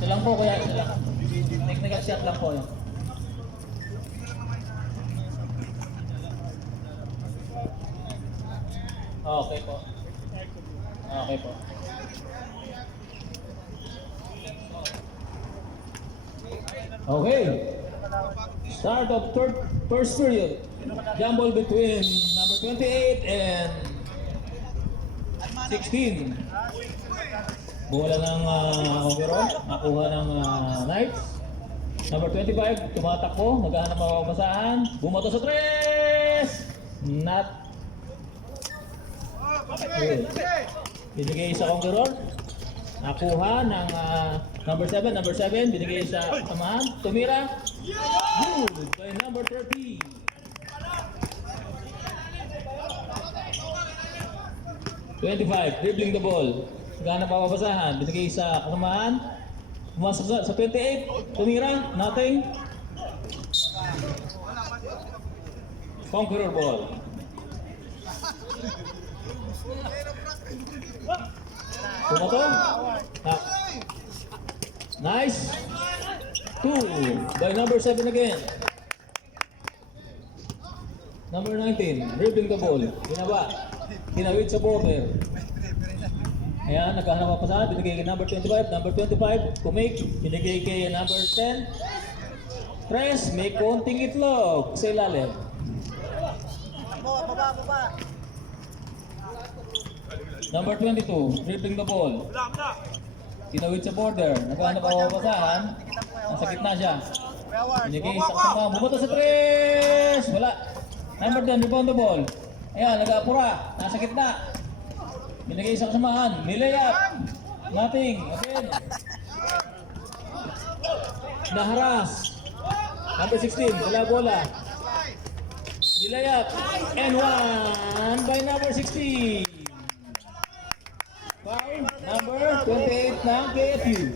Isa lang po, kuya. Isa lang. Technical shot lang po yun. Okay po. Okay po. Okay. Start of first period. Jumble between number 28 and 16. Bola ng Conqueror. Nakuha ng Knights. Number 25, tumatakbo. Naghahanap ng mababasahan. Bumato sa 3! Not. Okay. Binigay sa Conqueror. Nakuha ng number 7. Number 7, binigay sa samahan. Tumira. Good by number 30. Dribbling the ball. Gana pa mababasahan. Binigay sa kasamahan. Pumasok sa 28. Tumira. Nothing. Conqueror ball. Pumato. Nice. 2 by number 7 again. Number 19. Dribbling the ball. Binaba. Kinawid sa border. Ayan, naghahanap pa sa binigay kay number 25. Number 25, kumake. Binigay kay number 10. Press, may konting itlog sa ilalim. Baba. Number 22, dribbling the ball. Kinawid sa border. Naghahanap pa pasahan. Nasa gitna siya. Binigay sa kasama. Bumato sa 3! Wala. Number 10, rebound the ball. Ayan, nag-aapura. Nasa gitna. Binigay sa kasamahan. Nilayap. Nothing. Again. Naharas. Number 16. Wala bola. Nilayap. And 1 by number 16. Foul. Number 28 ng KFU.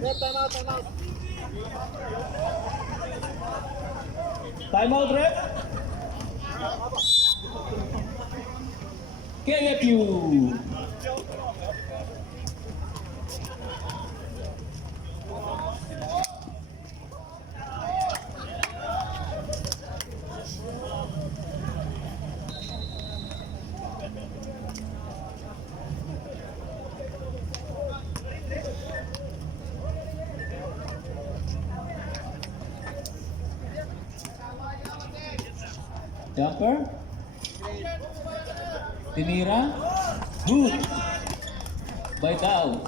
Timeout, ref. KFU. Jumper. Tinira. Good. By Dow.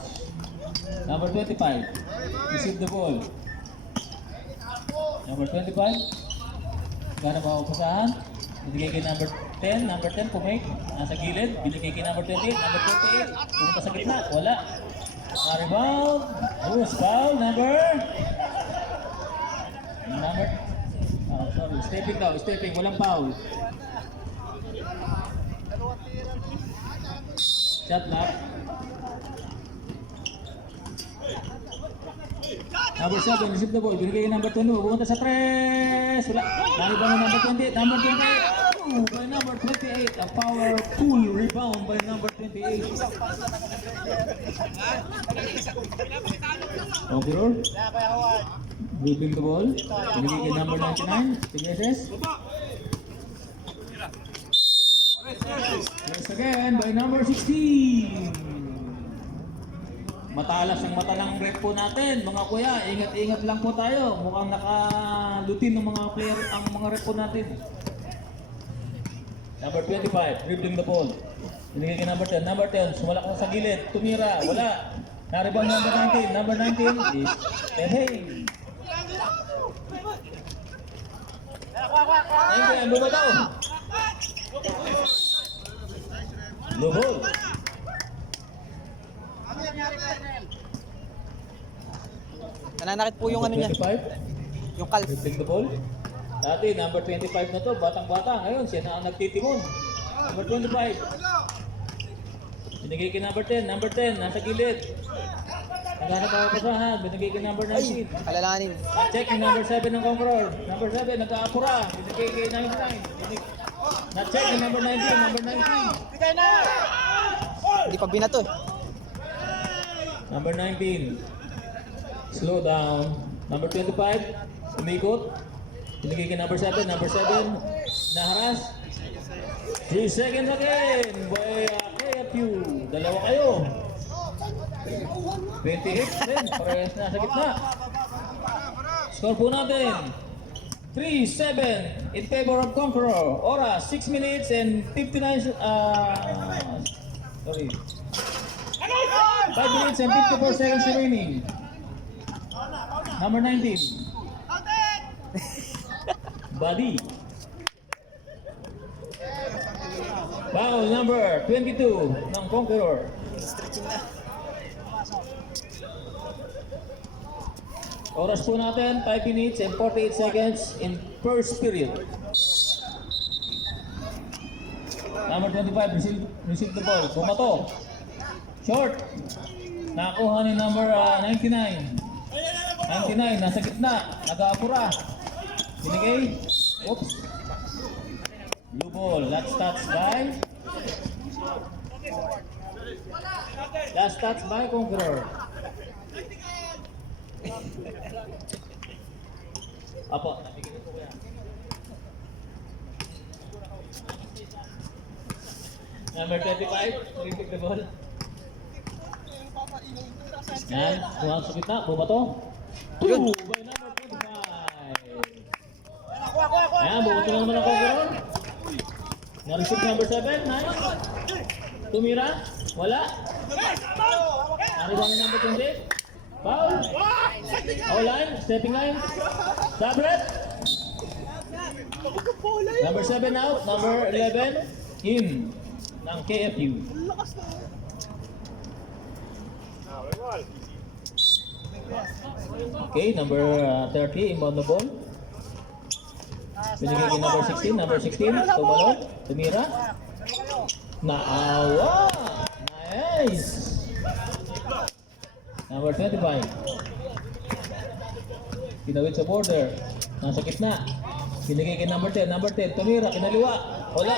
Number 25. Receive the ball. Number 25. Gana ba pasahan? Binigay kay number 10. Number 10 kumake. Nasa gilid. Binigay kay number 28. Number 28. Pumunta sa gitna. Wala. Rebound. Foul. Number. Sorry. Stepping daw. Stepping. Walang foul. Shot lock. Number 7, receive the ball. Binigay kay number 20. Pumunta sa 3. Wala. Nalibang ng number 20. Number 28. By number 28. A powerful rebound by number 28. Overall. Dribbling the ball. Binigay kay number 99. TGSS. Once again by number 16. Matalas ang mata ng rep po natin, mga kuya. Ingat-ingat lang po tayo. Mukhang nakalutin ng mga player ang mga rep po natin. Number 25, dribbling the ball. Binigay kay number 10. Number 10, sumalak na sa gilid. Tumira, wala. Naribang number 19. Number 19 is Tehey. Ayun, ano ba daw? Lubol. Nananakit po yung ano niya. 25. Yung calf. Dribbling the ball. Dati, number 25 na to, batang-bata. Ngayon, siya na ang nagtitimon. Number 25. Binigay kay number 10. Number 10, nasa gilid. Naghanap ako pasahan. Binigay kay number 19. Kalalanin. Check yung number 7 ng Conqueror. Number 7, nag-aapura. Binigay kay 99. Na-check yung number 19. Number 19. Bigay na! Hindi pa binato. Number 19. Slow down. Number 25, umikot. Binigay kay number 7. Number 7, naharas. 3 seconds again. By KFU. Dalawa kayo. 28 din. Parehas na sa gitna. Score po natin. 3-7 in favor of Conqueror. Oras, 6 minutes and 59... sorry. 5 minutes and 54 seconds remaining. Number 19. Buddy. Foul number 22 ng Conqueror. Stretching na. Oras po natin, 5 minutes and 48 seconds in first period. Number 25, receive the ball. Bumato. Short. Nakuha ni number 99. 99, nasa gitna. Nag-aapura. Binigay. Oops. Blue ball. Last touch by. Last touch by Conqueror. Apo. Number 25, receive the ball. Yan, buhang sa gitna, bumato. 2 by number 25. Ayan, bumato na naman ang Conqueror. Na-receive number 7, nice. Tumira, wala. Naribangan number 20. Foul. Foul line, stepping line. Sabret. Number 7 out, number 11 in ng KFU. Okay, number 30, inbound the ball. Binigay kay number 16, tumalon, tumira. Naawa! Nice! Number 25. Pinawid sa border. Nasa gitna. Binigay kay number 10, tumira, kinaliwa. Wala.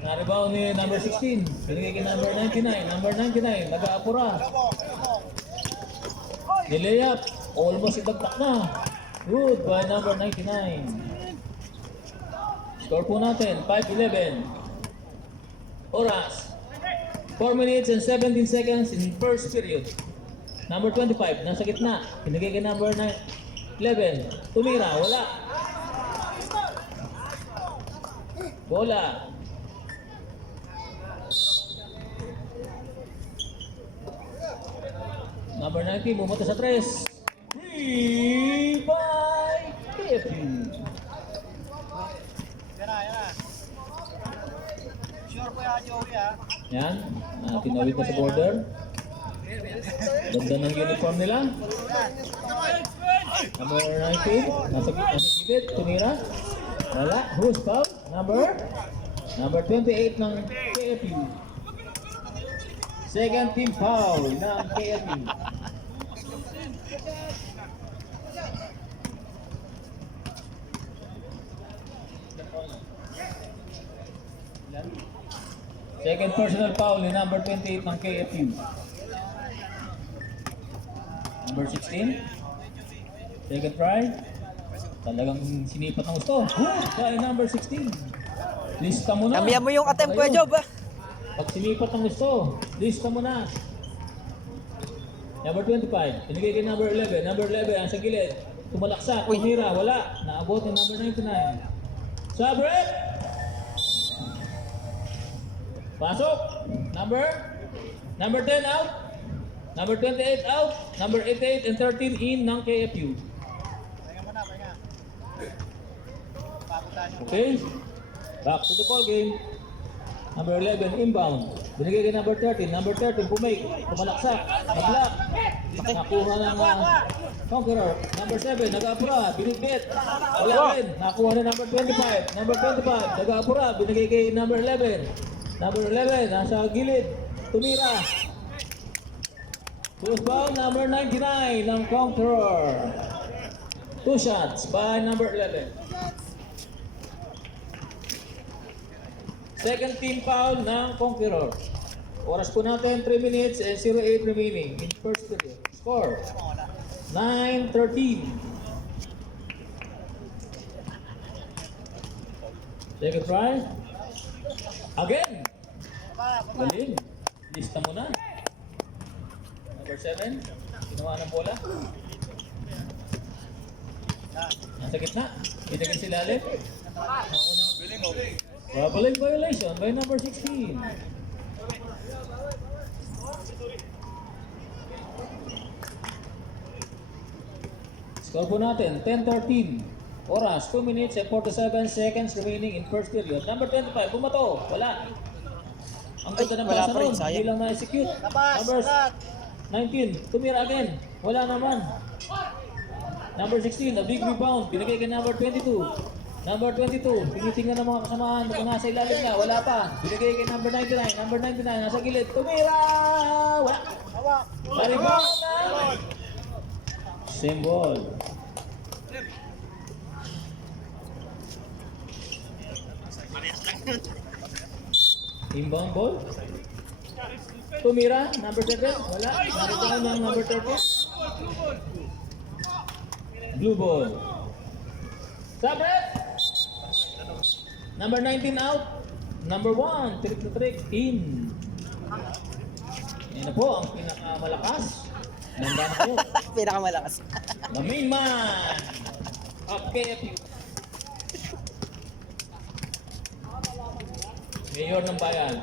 Na-rebound ni number 16. Binigay kay number 99, nag-aapura. Nilayap, almost itagtak na. Good by number 99. Score po natin, 5-11. Oras, 4 minutes and 17 seconds in first period. Number 25, nasa gitna. Pinigay kay number 11. Tumira, wala. Bola. Number 19, bumunta sa 3. 3 by KFU. Sure po yung Joey ha. Yan, tinawid na sa border. Ganda ng uniform nila. Number 19, nasa gilid, tumira. Wala, who's foul? Number 28 ng KFU. Second team foul ng KFU. Second personal foul ni number 28 ng KFU. Number 16. Second try. Talagang sinipat ng gusto. Good by number 16. Lista mo na. Kambihan mo yung attempt ko, Job. Pag sinipat ng gusto, lista mo na. Number 25. Pinigay kay number 11. Number 11, ang sa gilid. Tumalaksak. Tumira. Wala. Naabot ng number 99. Sabret! Pasok. Number 10 out. Number 28 out. Number 88 and 13 in ng KFU. Pahinga mo na, pahinga. Papuntahan yung Okay. Back to the ball game. Number 11 inbound. Binigay kay number 13. Number 13 pumake. Tumalaksak. Nag-block. Nakuha ng Conqueror. Number 7 nag-apura. Binibit. Wala rin. Nakuha na number 25. Number 25 nag-apura. Binigay kay number 11. Number 11 nasa gilid. Tumira. First foul number 99 ng Conqueror. 2 shots by number 11. Second team foul ng Conqueror. Oras po natin 3 minutes and 08 remaining in first period. Score. 9-13. Second try. Again. Galing. Lista mo na. Number 7. Ginawa ng bola. Nasa gitna. Binigyan si Lalit. Traveling violation by number 16. Score po natin, 10-13. Oras, 2 minutes and 47 seconds remaining in first period. Number 25, bumato. Wala. Ang ganda ng wala pasa pa rin, ron. sayang. Hindi lang na-execute. Labas, Number ulat. 19, tumira again. Wala naman. Number 16, a big rebound. Pinagay kay number 22. Number 22, tinitingnan ng mga kasamahan kung nasa ilalim niya. Wala pa. Binigay kay number 99. Number 99, nasa gilid. Tumira! Wala. Hawak. Rebound na. Same ball. Inbound ball. Tumira, number 7. Wala. Rebound ng number 30. Blue ball. Sabret! Number 19 out. Number 1, trick to trick in. Yan na po ang pinakamalakas. Nandaan na po. Pinakamalakas. The main man of KFU. Mayor ng bayan.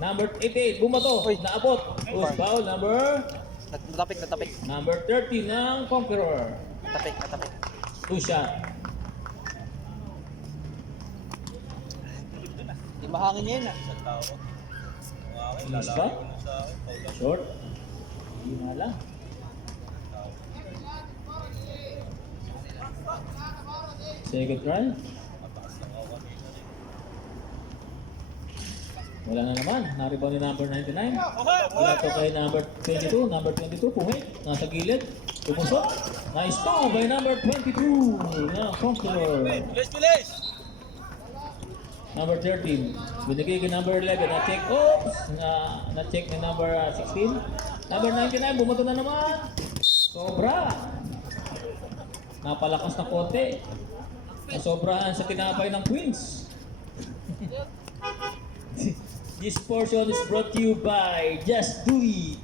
Number 88, bumato. Uy. Naabot. Who's foul? Natapik. Number 30 ng Conqueror. Natapik. 2 shot. Di mahangin niya yun ah. Isa. Short. Hindi na lang. Second try. Wala na naman. Naribaw ni number 99. Wala to kay number 22. Number 22, pumit. Nasa gilid. Tumusok. Nice to by number 22. Na Conqueror. Number 13. Binigay kay number 11. Na-check. Oops! Na-check ni number 16. Number 99. Bumato na naman. Sobra. Napalakas na konti. Nasobrahan sa tinapay ng Queens. This portion is brought to you by Just Do It.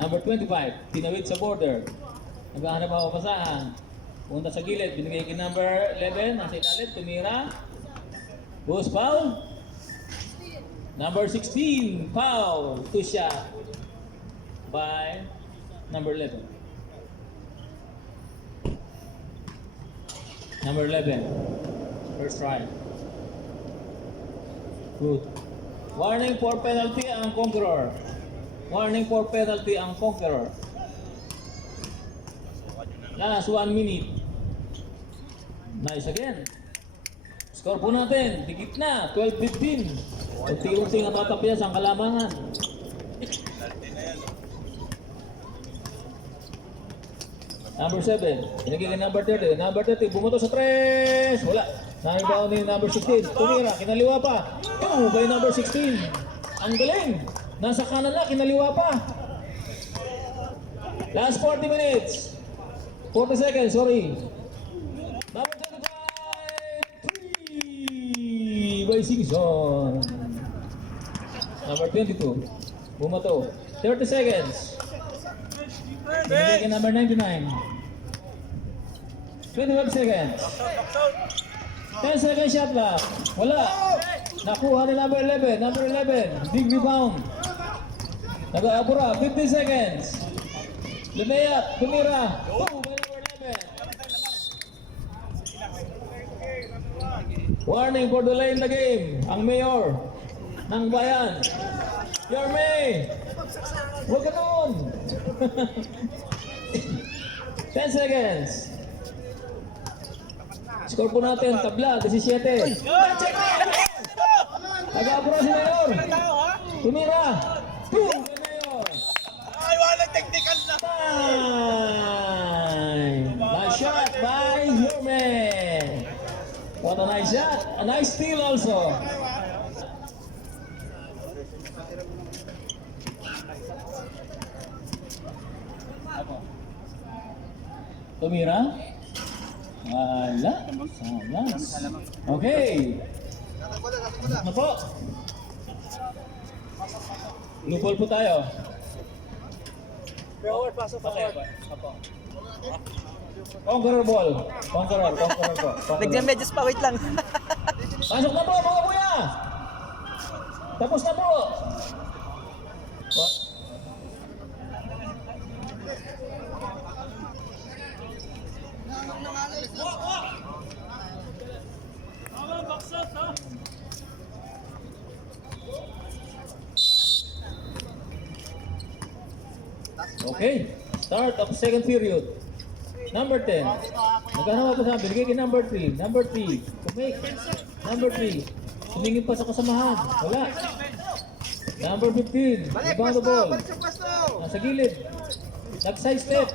Number 25, tinawid sa border. Naghahanap ako kasahan. Punta sa gilid, binigay kay number 11, nasa ilalim, tumira. Who's foul? Number 16, foul. 2 shot by number 11. Number 11. First try. Good. Warning for penalty ang Conqueror. Warning for penalty ang Conqueror. Last 1 minute. Nice again. Score po natin. Dikit na. 12-15. Unti-unti ang tatapyas ang kalamangan. Number 7. Binigay kay number 30. Number 30. Bumuto sa 3. Wala. Naibaw ni number 16. Tumira. Kinaliwa pa. Oh, by number 16. Ang galing. Nasa kanan na. Kinaliwa pa. Last 40 minutes. 40 seconds. Sorry. Number 25. 3 by Singson. Number 22. Bumato. 30 seconds. Binigay kay number 99. 25 seconds. 10 seconds shot clock. Wala. Nakuha ni number 11. Number 11. Big rebound. Nag-aabura. 50 seconds. Lumayat. Tumira. Oh, by number 11. Warning for delay in the game. Ang mayor ng bayan. Yorme. Huwag ka doon. 10 seconds. Score po natin, tabla, 17. Nag-aapura si Mayor. Tumira. 2 kay Mayor. Ay, walang technical na. Time. Nice shot by Yorme. What a nice shot. A nice steal also. Tumira. Wala. Sayang. Okay. Ano po? Lupol po tayo. Forward, pasok, Okay. Conqueror ball. Conqueror po. Conqueror. Nagmedyas pa, wait lang. Pasok na po mga kuya! Tapos na po! What? Okay, start of second period. Number 10. Nagkano pa sa binigay kay number 3. Number 3. Kumake. Number 3. Tumingin pa sa kasamahan. Wala. Number 15. Rebound the ball. Nasa gilid. Nag-side step.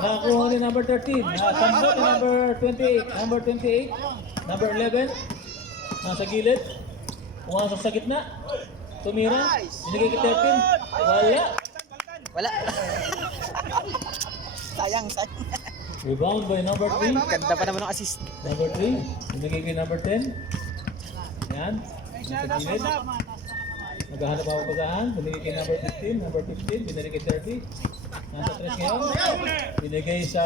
Nakakuha ni number 13. Tambo ni number 28. Number 28. Number 11. Nasa gilid. Pumasok sa gitna. Tumira. Binigay kay 13. Wala. Wala. Sayang. Rebound by number 3. Ganda pa naman ng assist. Number 3, binigay kay number 10. Yan. Nasa gilid. Naghahanap ako basahan. Binigay kay number 15. Number 15, binigay kay 30. Nasa 3 ngayon. Binigay sa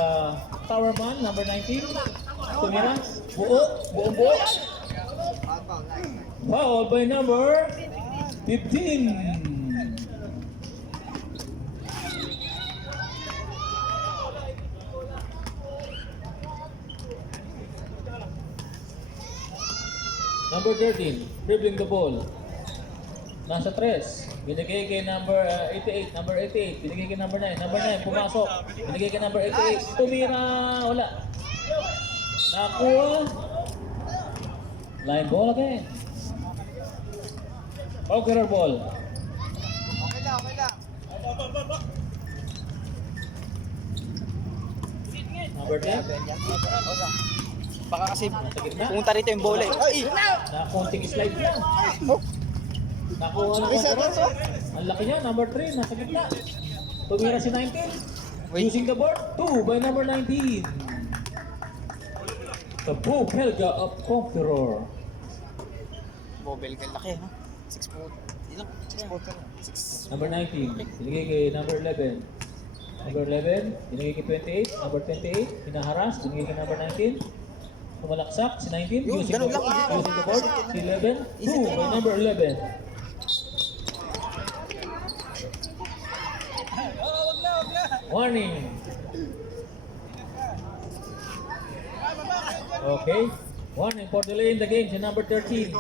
Tower Man, number 19. Tumira. Buong buo. Foul by number 15. Number 13, dribbling the ball. Nasa 3. Binigay kay number 88. Number 88, binigay kay number 9. Number 9, pumasok. Binigay kay number 88. Tumira, wala. Nakuha. Line ball again. Conqueror ball. Okay lang. Number 10. Baka kasi Nasa gitna. pumunta rito yung bola eh. Ay! Na konting slide lang. Nakuha ng conqueror. Ang laki niya, number 3, nasa gitna. Tumira si 19. Wait. Using the board, 2 by number 19. The Bo Helga of Conqueror. Bobel ka laki, no? 6 foot. Ilang? 6 foot. 6. Number 19, binigay kay number 11. Number 11, binigay kay 28. Number 28, hinaharas, binigay kay number 19. Pumalaksak si 19, Yun, using the ganun lang. board, using the board. Si 11, 2 by number 11. Warning. Okay. Warning for delay in the game si number 13.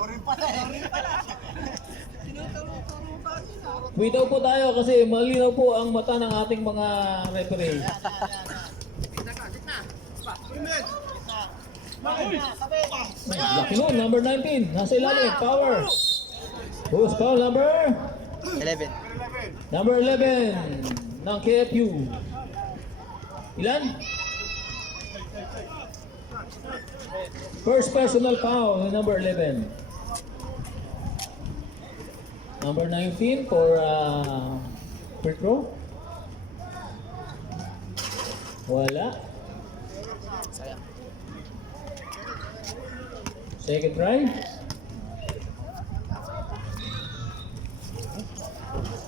Witaw po tayo kasi malinaw po ang mata ng ating mga referee. Laki nun, number 19. Nasa ilalim, power. Who's foul number? 11. Number 11 ng KFU. Ilan? First personal foul ng number 11. Number 19 for free throw. Wala. Sayang. Second try.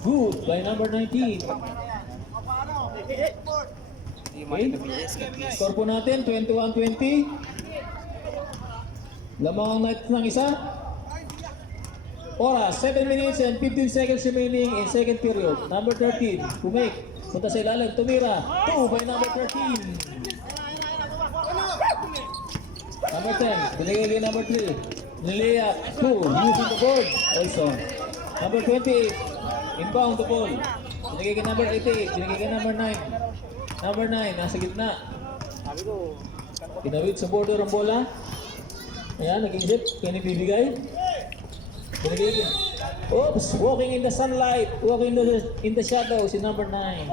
Good by number 19. Hindi mo rin nabilis. Score po natin 21-20. Lamang ang night ng isa. Oras 7 minutes and 15 seconds remaining in second period. Number 13, Kumake. Punta sa ilalim, tumira. 2 by number 13. Number 10, binigay kay number 3. Nilea 2, using the board. Also. Number 28, inbound the ball. Binigay kay number 88, binigay kay number 9. Number 9, nasa gitna. Sabi ko, Pinawid sa border ang bola. Ayan, nag-isip. Kaya bibigay. Binigay. Oops! Walking in the sunlight. Walking in the shadow. Si number 9.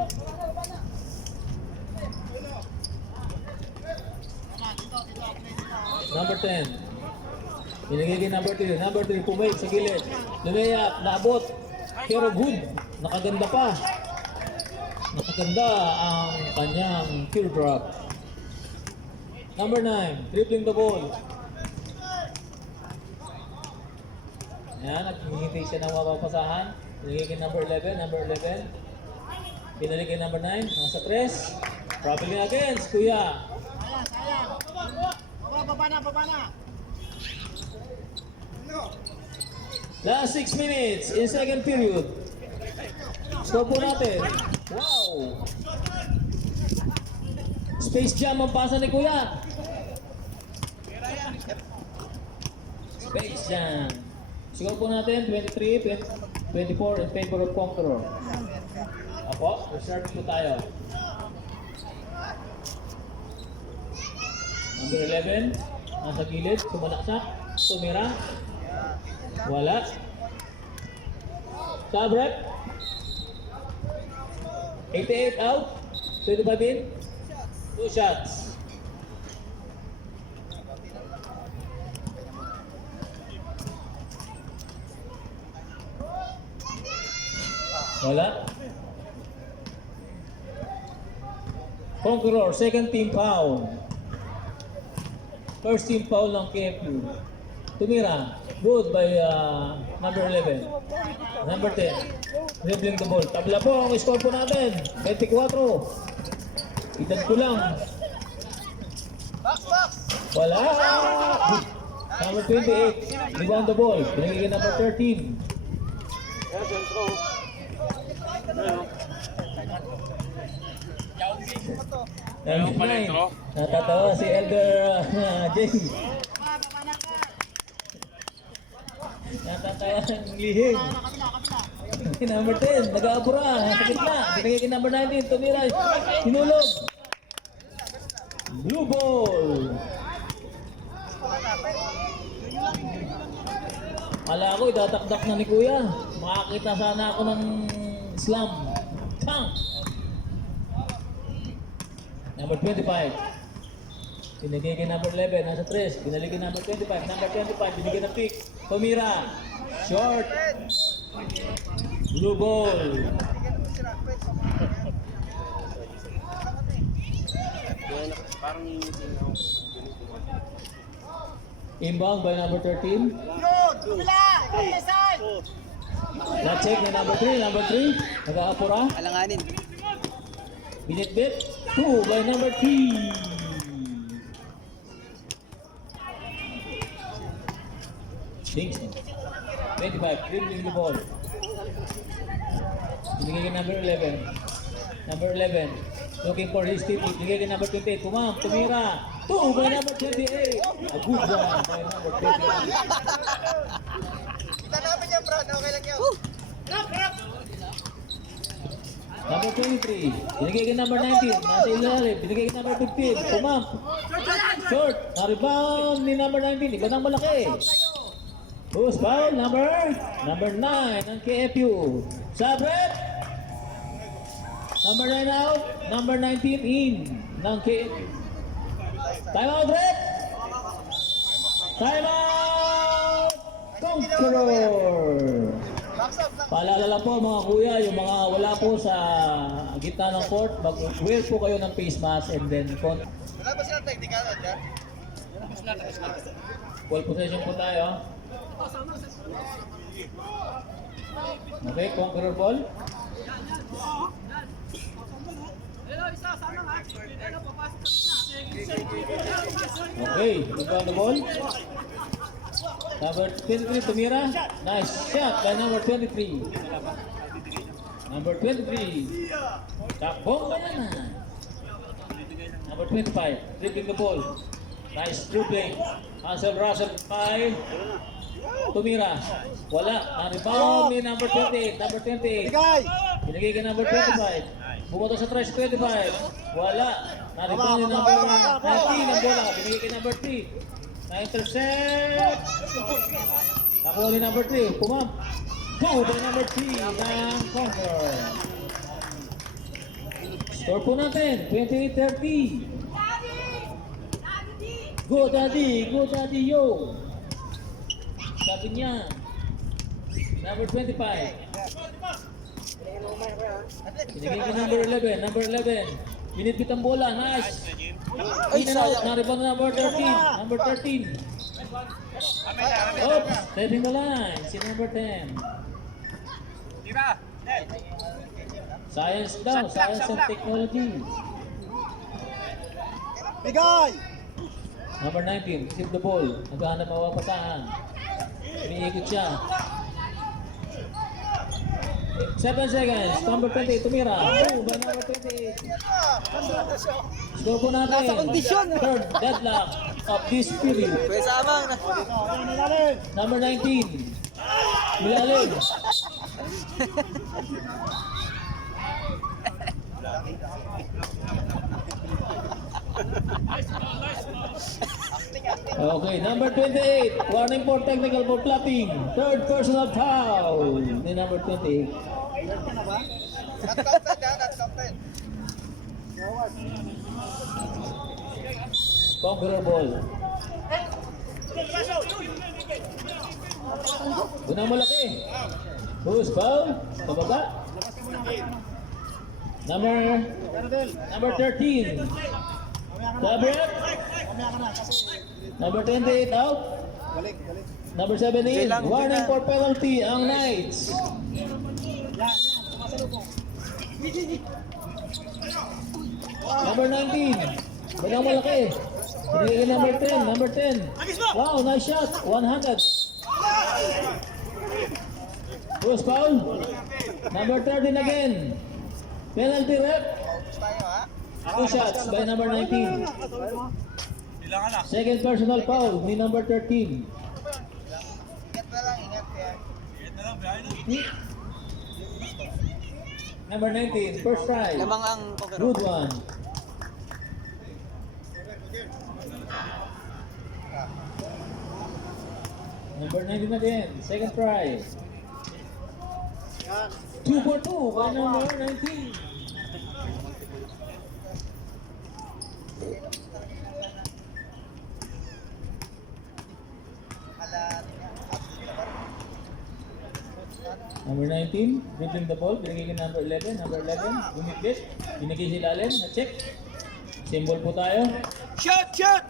Number 10. Binigay kay number 3. Number 3, pumake sa gilid. Lumayap, naabot. Pero good. Nakaganda pa. Nakaganda ang kanyang teardrop. Number 9, dribbling the ball. Yan, naghihintay siya ng mapapasahan. Binigay kay number 11, Binalik kay number 9, nasa 3. Traveling against, Kuya. Baba na. Last 6 minutes in second period. Score po natin. Wow! Space Jam ang pasa ni Kuya. Space Jam. Score po natin 23, 24 in favor of Conqueror. Apo, reserve po tayo. Number 11, nasa gilid, sumalaksak, tumira. Wala. Sabrek. 88 out. 25 in. 2 shots. Wala. Conqueror, second team foul. First team foul ng KFU. Tumira. Good by number 11. Number 10. Dribbling the ball. Tabla po ang score po natin. 24. Edad ko lang. Box! Wala. Number 28. Rebound the ball. Pinagiging number 13. Number 9. Natatawa si Elder Jay. Natatawa ng lihim. Number 10, nag-aapura. Nasa gitna. Binigay kay number 19. Tumira. Hinulog. Blue ball. Kala ko, itatakdak na ni Kuya. Makakita sana ako ng slam. Tank. Number 25. Binigay kay number 11, nasa 3. Binalik kay number 25. Number 25, binigay ng pick. Tumira. Short. Blue ball. Inbound by number 13. Na-check ni number 3. Number 3. Nag-aapura. Alanganin. Binitbit. 2 by number 3. Dings. 25. Dribbling the ball. Binigay kay number 11. Number 11. Looking for his team. Binigay kay number 28. Tumam. Tumira. 2 by number 28. A good one by number 28. Kita namin yan, bro. Okay lang yan. Number 23. Binigay kay number 19. Nasa ilalim. Binigay kay number 15. Tumam. Short. Na-rebound ni number 19. Iba nang malaki. Who's foul? Number 9 ng KFU. Sabret. Number 9 out. Number 19 in ng KFU. Time out, Red. Time out. Conqueror. Paalala lang po mga kuya, yung mga wala po sa gitna ng court, mag-wear po kayo ng face mask and then Wala ba silang technical dyan? ball possession po tayo. Okay, Conqueror ball. Okay, rebound the ball. Number 23, Tumira. Nice shot by number 23. Number 23. Takbong ka naman. Number 25, dribbling the ball. Nice dribbling. Hansel Russell by Tumira. Wala. Na-rebound ni number 28. Number 28. Binigay ka number 25. Bumoto sa trash 25. Wala. Na-rebound ni number 19 ang bola. Binigay ka number 3. Na-intercept. Nakuha ni number 3. Pumap. Go by number 3 ng Conqueror. Score po natin. 28-30. Go daddy yo. Sabi niya. Number 25. Binigay ko number 11. Number 11. Binitbit ang bola. Nice. Ay, In and out. sayang. Naribang na number 13. Number 13. Oops. Stepping the line. Si number 10. Science daw. Science and technology. Bigay! Number 19. Receive the ball. Naghahanap mawapasahan. Iniikot siya. 7 seconds. Number 20. Tumira. Oh, by number 28. Score po natin. Nasa kondisyon. Third deadlock of this period. Pwede amang na. Number 19. Milalim. Okay, number 28. Warning for technical for clapping. Third personal foul. Ni number 28. Not counted ha, not counted. Conqueror ball. Unang malaki. Who's foul? Pababa. Number 13. Gabriel. Number 28 out. Number 17. Warning for penalty ang Knights. Number 19. Unang malaki. Binigay number 10. Number 10. Wow, nice shot. 100. Who's foul? Number 13 again. Penalty rep. Tayo ha. 2 shots by number 19. Second personal foul ni number 13. Ingat na lang, ingat kaya. Number 19, first try. Lamang ang cover. Good one. Number 19 again, second try. 2 for 2 by number 19. Number 19, dribbling the ball, binigay kay number 11, bumikbit, binigay si Lalen, na-check. Symbol po tayo. Shot! Shot!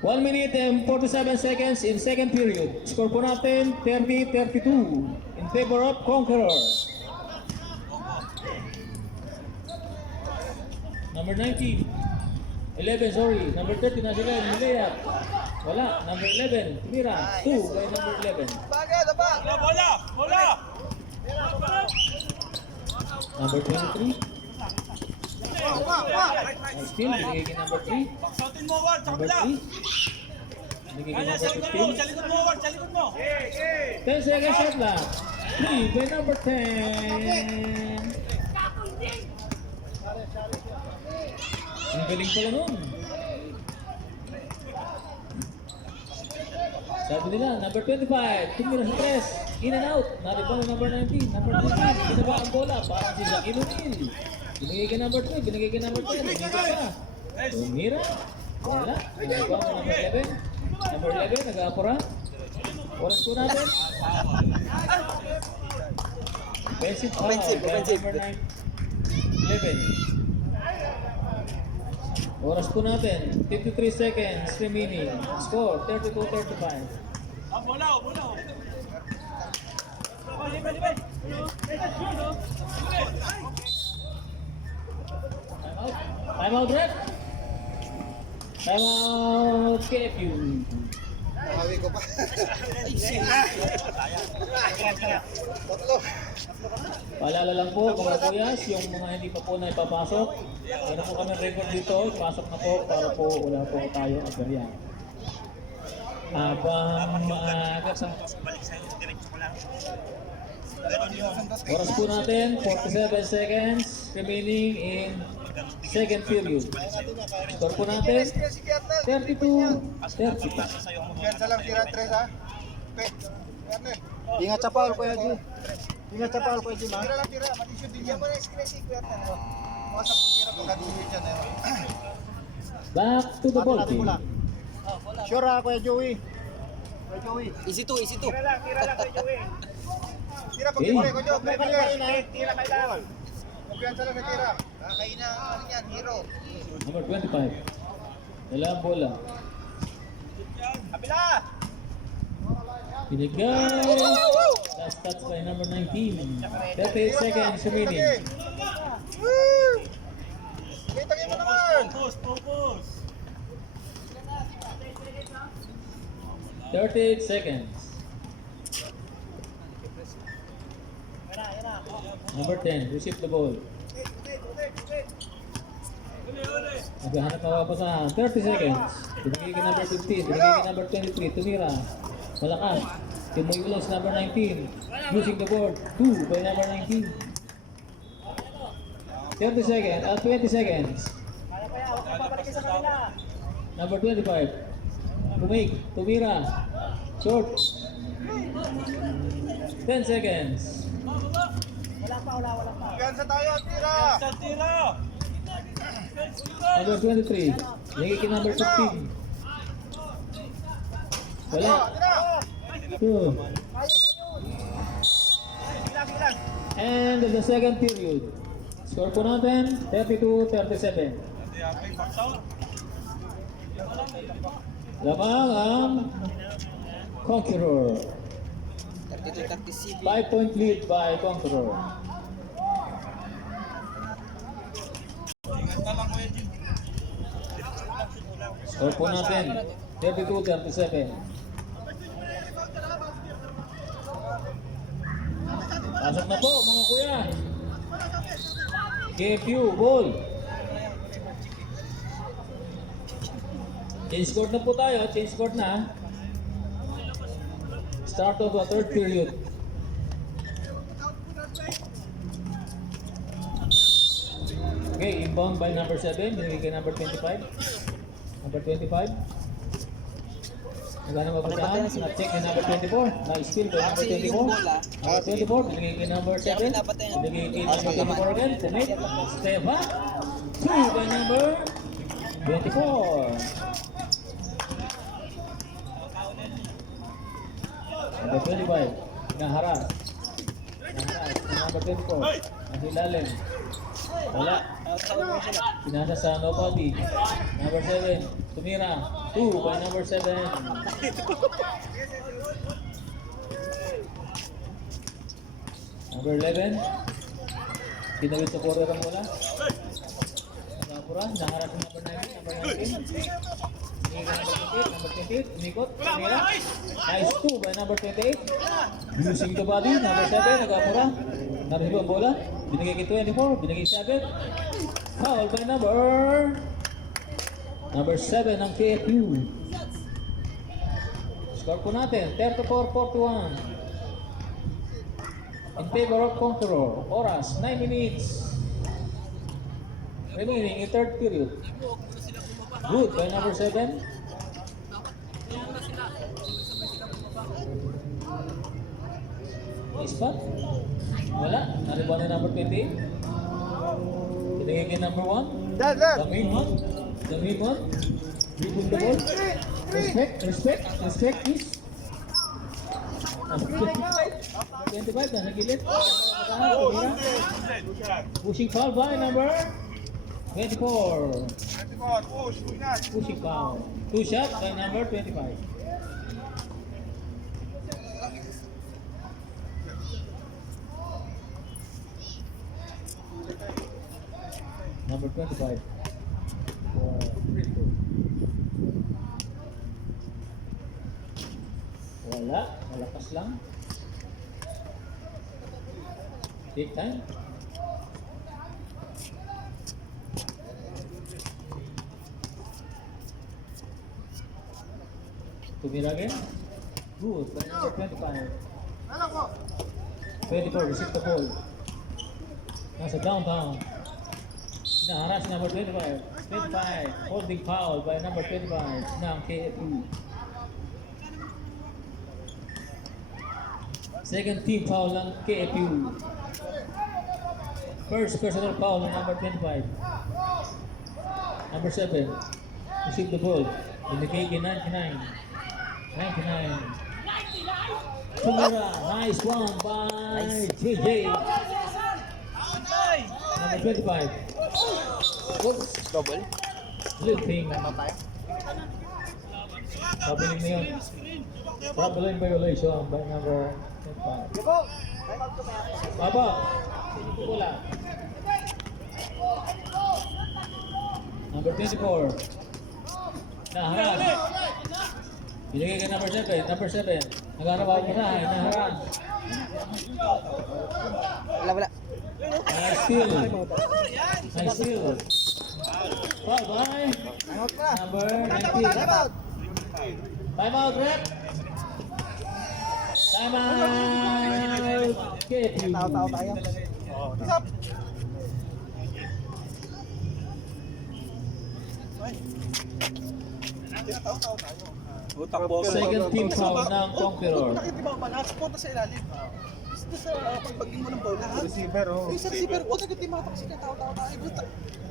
1 minute and 47 seconds in second period. Score po natin, 30-32 in favor of Conqueror. Number 19, 11, sorry, number 30 na sila, Milea. Wala, number 11, Mira, 2 by number 11. Bagay, daba! Number 23. Still, binigay kay number 3. Number 3. Binigay kay number 15. 10 seconds shot lang. 3 by number 10. Ang galing pala nun. Sabi nila, number 25, tumira sa press, in and out, naribang na number 19, number 19, binaba ang bola, parang si Shaquille O'Neal. Binigay kay number 2, binigay kay number 10, binigay pa. Tumira, wala, naribang na number 11, number 11, nag-aapura. Oras po natin. Offensive foul, Offensive. number 9, 11. Oras po natin, 53 seconds remaining. Score, 32-35. Time out, ref. Time out, KFU. Nahawi ko pa. Tatlo. Paalala lang po, mga kuyas, yung mga hindi pa po na ipapasok, meron po kami record dito, pasok na po para po wala po tayo agarya. Habang maaga sa oras po natin, 47 seconds remaining in second period. Score po natin, 32-32. Piyansa lang tira 3 ha. Pe. Perne. Ingat sa foul, Kuya G. Ingat sa foul, Kuya G. Tira lang tira, pati shoot din yan. Mo na screen si Kuya Tan. Mga sa tira ko kadto dyan eh. Back to the ball team. Sure, Kuya Joey. Easy to, easy to. Tira lang Kuya Joey. Tira, pag Okay. ko dyan. Tira kailangan. Kumpiyansa lang sa tira. Kakaina ang ano yan, hero. Number 25. Dalawang bola. Kabila! Binigay. Last touch by number 19. 38 seconds remaining. Woo! Kitagin mo naman! 38 seconds. Number 10, receive the ball. Naghahanap na papasahan. 30 seconds. Binigay kay number 15. Binigay kay number 23. Tumira. Malakas. Timoy Ulos, number 19. Using the board. 2 by number 19. 30 seconds. 20 seconds. Number 25. Tumig. Tumira. Short. 10 seconds. Kumpiyansa tayo, tira! Number 23. Binigay kay number 15. Wala. Tira! 2. End of the second period. Score po natin, 32-37. Lamang ang Conqueror. 32-37. 5-point lead by Conqueror. Score po natin, 32-37. Pasok na po mga kuya. KFU, ball. Change court na po tayo. Change court na. Start of the third period. Okay, inbound by number 7. Binigay kay number 25. Number 25. Magana mabasahan? Na-check kay number 24. Na-steal kay number 24. Number 24, binigay kay number 7. Binigay kay number 24 again. Tumit. Step back. 2 by number 24. Number 25. Naharas. Naharas. Number 24. Nahilalim. Wala. Pinasa sa nobody. Number 7. Tumira. 2 by number 7. Number 11. Tinawid sa quarter ang bola. Nakapura. Naharap sa number 19. Number 19. Number 28. Umikot. Tumira. Nice 2 by number 28. Using the body. Number 7. Nakapura. Narinig ang bola. Binigay kay 24. Binigay 7. Foul by number 7 ng KFU. Score po natin, 34-41. In favor of Conqueror. Oras, 9 minutes. Remaining in third period. Good by number 7. Spot. Wala. Nariban na number 28. Pinigay kay number 1. Dad! The main one. The main one. Dribble the ball. Respect, please. 25, nasa gilid. Pushing foul by number 24. Push, ingat. Pushing foul. 2 shot by number 25. Number 25. For free throw. Wala. Malakas lang. Take time. Tumira again. Good. By number 25. Alam ko. 24. Receive the ball. Nasa downtown. Naharas number 25. 25. Holding foul by number 25. Ng KFU. Second team foul ng KFU. First personal foul ng number 25. Number 7. Receive the ball. Binigay kay 99. 99. Tumira. Nice one by JJ. Number 25. Oops. Double. Looping. Traveling na yun. Traveling violation by number 25. Baba. Wala. Number 24. Naharap. Binigay ka number 7. Number 7. Naghanap ako na. Naharap. Wala. Nice steal. Nice steal. Bye bye. Number 19. Time out, rep. Time out. Get you. Tao tayo. Stop. Tao tayo. Second team foul ng Conqueror. Nakita mo ba lahat punta sa ilalim? Gusto sa pagbagin mo ng bola lahat. Receiver oh. Sa receiver, wag ka timatak sa tao tayo.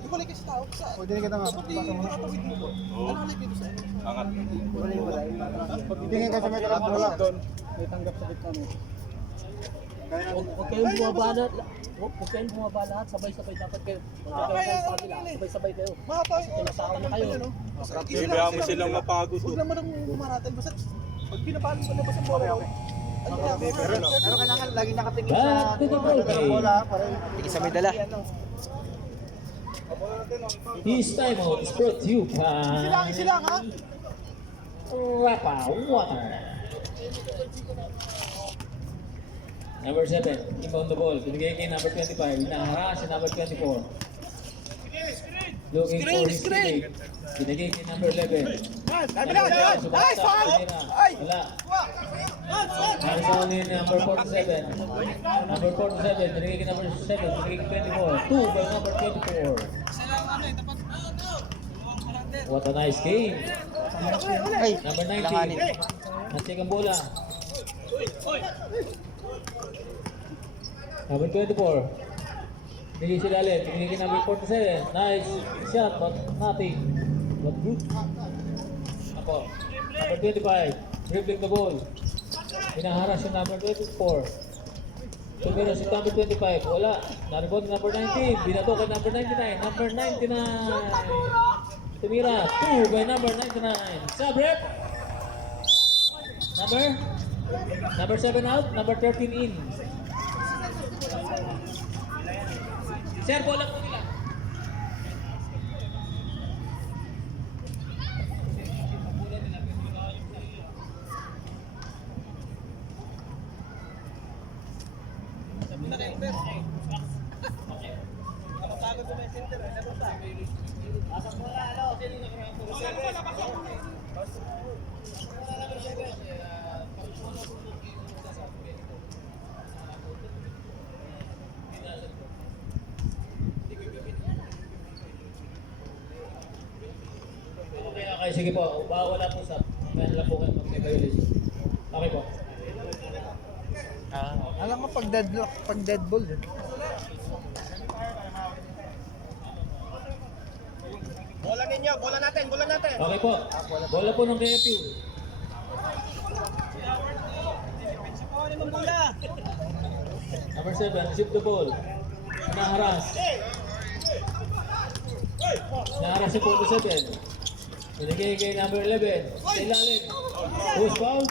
Ibalik ka sa tao. Pwede kita nga. Pati nakatawid mo. Ano ulit dito sa inyo? Angat. Tingin ka sa may karang bola doon. May tanggap sa gitna mo. Huwag kayong bumaba lahat. Huwag kayong bumaba lahat. Sabay-sabay dapat kayo. Sabay-sabay kayo. Tinasaan na kayo. Kaya mo silang mapagod. Huwag naman ang bumaratal. Basta pag pinapalo mo na basta bola. Pero kailangan lagi nakatingin Back to the ball game. Tingin sa may dala. This time out is brought to you by Easy lang ha. Rapa Water. Number 7, inbound the ball. Binigay kay number 25. Inaharang si number 24. Looking for his teammate. Binigay kay number 11. Nice foul! Wala. Narisal ni number 47. Number 47, binigay kay number 7. Binigay kay 24. 2 by number 24. What a nice game. Ay, Number 19. langanin. Nasik ang bola. Number 24. Binigay si Lalit. Binigay kay number 47. Nice shot but nothing. But good. Ako. Number 25. Dribbling the ball. Hinaharas yung number 24. Tumira si number 25. Wala. Naribon number 19. Binato kay number 99. Number 99. Tumira. 2 by number 99. Sub rep. Number 7 out. Number 13 in. Sir, bola po nila. Okay, sige po. Wala po sa kaya lang po kayo mag-evaluation. Okay po. Alam mo pag dead ball eh. Bola ninyo, bola natin. Okay po. Bola po ng KFU. Number 7, receive the ball. Naharas. Naharas si 47. Binigay kay number 11. Sa ilalim. Who's foul?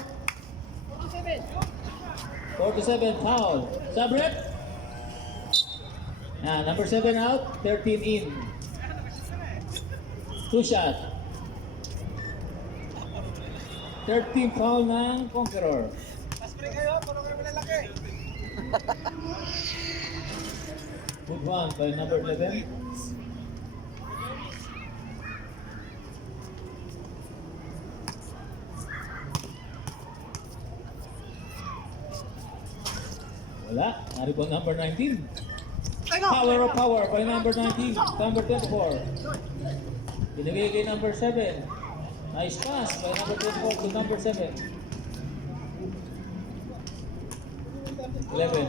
47 foul. Sub-rep. Number 7 out. 13 in. 2 shot. 13 foul ng Conqueror. Good one by number 11. Wala. Naribon number 19. Power of power by number 19. Number 24. Binigay kay number 7. Nice pass by number 24 to number 7. 11.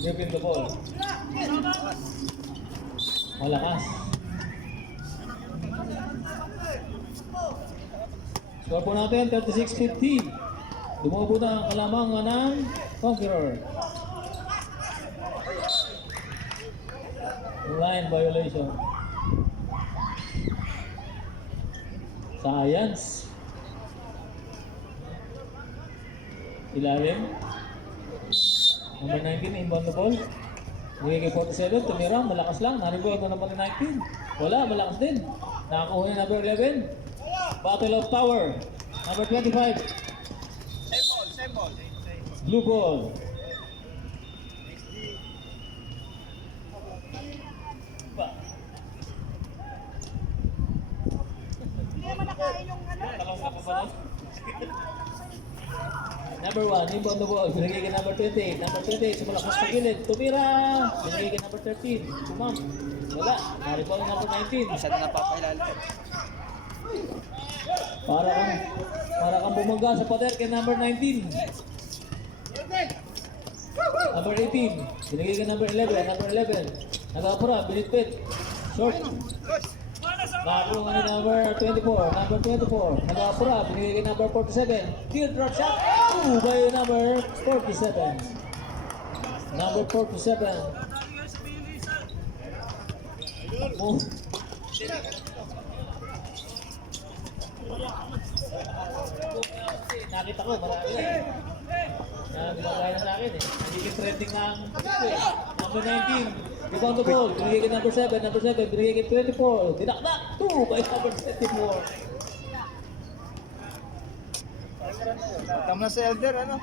Dribbling the ball. Malakas. Score po natin, 36-50. Dumubo na ang kalamangan ng Conqueror. Line violation. Science. Ilalim. Number 19, inbound the ball. Nagiging 47, tumira, malakas lang. Naribound na naman ng 19. Wala, malakas din. Nakakuha na number 11. Battle of Power. Number 25. Blue ball. Number 1, inbound the ball. Binigay kay number 20. Number 20, sumalakas sa gilid. Tumira. Binigay kay number 13. Sumam. Wala. Naribound number 19. Isa na napapailalim. Para kang bumangga sa pader kay number 19. Number 18. Binigay kay number 11. Number 11. Nagapura. Binitbit. Short. Nakakuha ni number 24. Number 24. Nagapura. Binigay kay number 47. Field drop shot. Ooh, by number 47. Number 47. Oh. Nakita ko, marami na gumagaya na sa akin eh. Nagiging trending ng number 19. Rebound the ball. Binigay kay number 7. Number 7. Binigay kay 24. Dinakdak. 2 by number 24. Tama na si Elder, ano?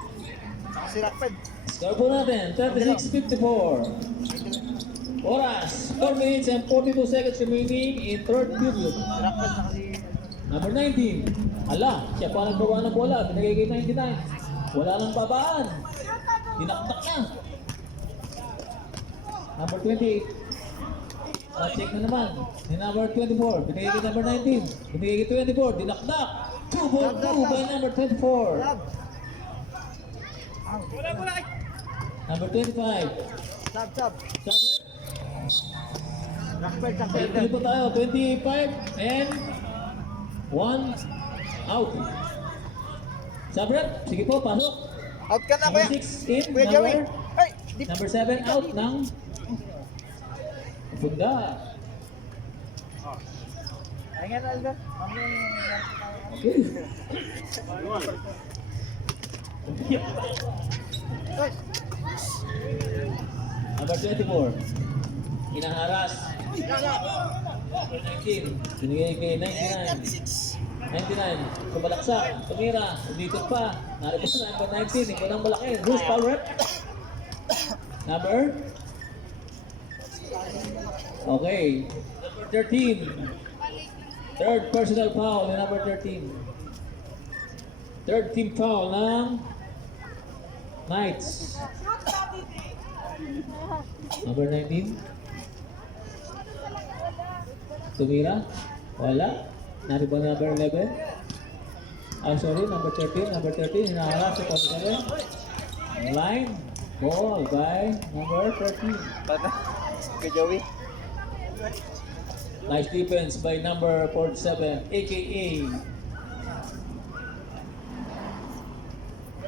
Saka si Rockford. Score po natin. 36-54. Oras. 4 minutes and 42 seconds remaining in third period. Si Rockford, saka si... Number 19. Ala, siya pa nagbawa ng bola. Binigay kay 99. Wala lang babaan. Dinakdak na. Number 28. Check na naman. Ni number 24. Binigay kay number 19. Binigay kay 24. Dinakdak. 2 by number 24. Number 25. Sab. Rockford, saka si Elder. Tuloy po tayo. 25 and 1 out. Sabret, sige po, pasok. Out ka na, Number kuya. 6 in. Kuya Joey. Number, Ay, di... number 7 out ng Funda. Ay nga na, Elder. Okay. Number 24. Inaharas. 19. Binigay kay 99. 99. Kumalaksak. Tumira. Umikot pa. Narito sa number 19. Ikaw nang malaki. Who's foul rep? Number? Okay. Number 13. Third personal foul ni number 13. Third team foul ng Knights. Number 19. Tumira. Wala. Naribo na number 11. Sorry, number 13. Number 13. Hinaharap si 47. Line. Ball by number 13. Bata. Kuya Joey. Nice defense by number 47, aka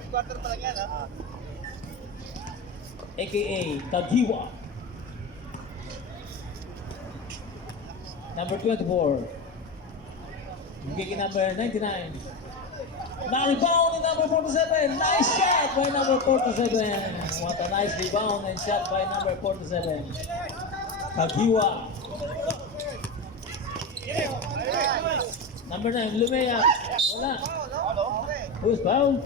Quarter pa lang yan, ha? aka Kagiwa. Number 24. Bigay number 99. Na-rebound ni number 47. Nice shot by number 47. What a nice rebound and shot by number 47. Kagiwa. Number 9, Lumea. Wala. Who's foul?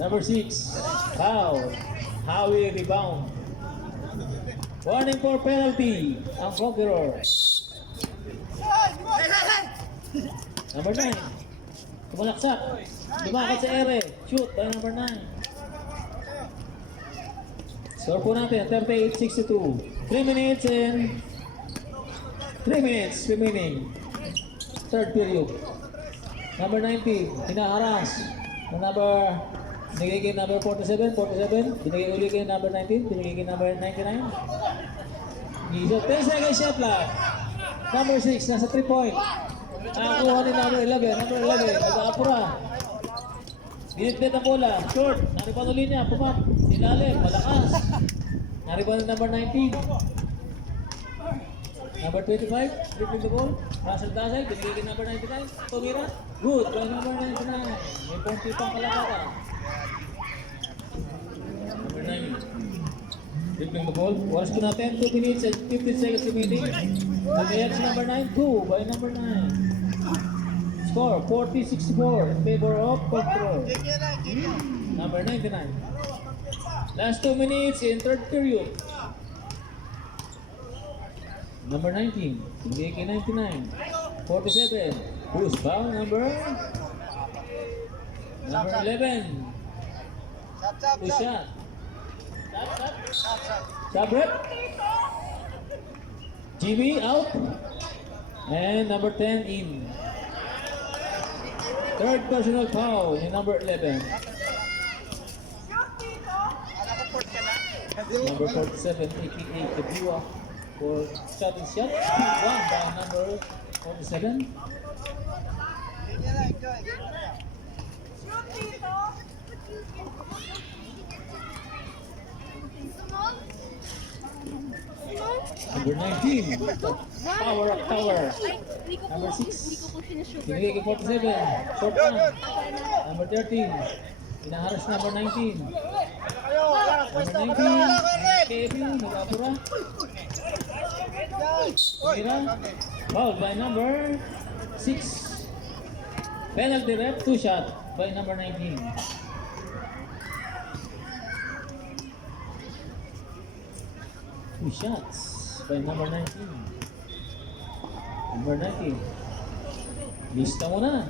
Number 6. Foul. Howie rebound. Warning for penalty. Ang Conqueror. Number 9. Kumalaksak. Lumakad sa ere. Shoot by number 9. Score po natin, 38-62. 3 minutes and 3 minutes remaining. Third period. Number 19, hinaharas. Binigay kay number 47, binigay uli kay number 19, binigay kay number 99. Gisot, 10 seconds shot lang. Number 6, nasa 3 point. Nakakuha ni number 11, nag-aapura. Binitbit ang bola. Short. Naribang ulit niya. Pumak. Silalim. Malakas. Naribang number 19. Number 25. Dribbling the ball. Russell Dazzle. Binigay kay number 99. Tumira. Good. By number 99. May punti pang kalapatan. Number 9. Dribbling the ball. Oras ko natin. 2 minutes and 15 seconds remaining. Tumira si number 9. 2 by number 9. Score 40-64 in favor of Control. Number 99. Last 2 minutes in third period. Number 19. Hindi kay 99. 47. Who's foul? Number 11. Who's shot? Shot rep. Jimmy out. And number 10 in. Third personal foul in number 11. Number 47, aka Kabiwa, for shot and shot. One by number 47. Number 19, Power of Tower. Number 6, binigay kay 47, short one. Number 13, pinaharas number 19. Number 19, Kevin, nag-apura. Tumira, foul by number 6. Penalty rep, 2 shot by number 19. Two shots by number 19. Number 19. Lista mo na.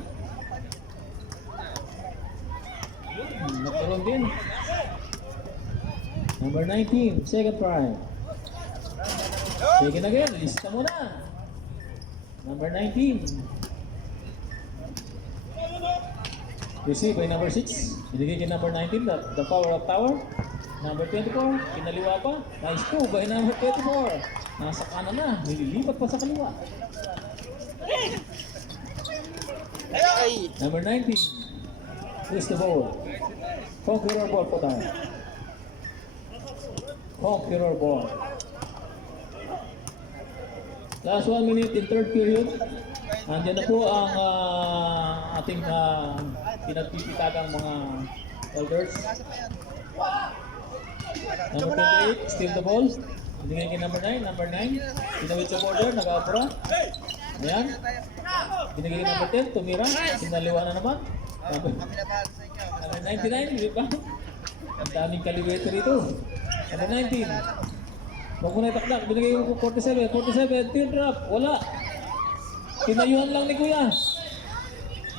Nagkaroon din. Number 19, second try. Second again, lista mo na. Number 19. Receive by number 6. Binigay kay number 19, the power of tower. Number 24, kinaliwa pa. Nice po by number 24. Nasa kanan na, nililipat pa sa kaliwa. Number 19, is the ball. Conqueror ball po tayo. Conqueror ball. Last 1 minute in third period. Andiyan na po ang ating pinagpipitagang mga elders. Number 28, steal the ball. Binigay kay number 9. Number 9, pinawit sa border, nag-apura. Ayan. Binigay kay number 10, tumira. Sinaliwa na naman. Number 99, di ba? Ang daming kaliwete rito. Number 19. Huwag mo na itakdak. Binigay ko 47. 47, teardrop. Wala. Pinayuhan lang ni Kuya.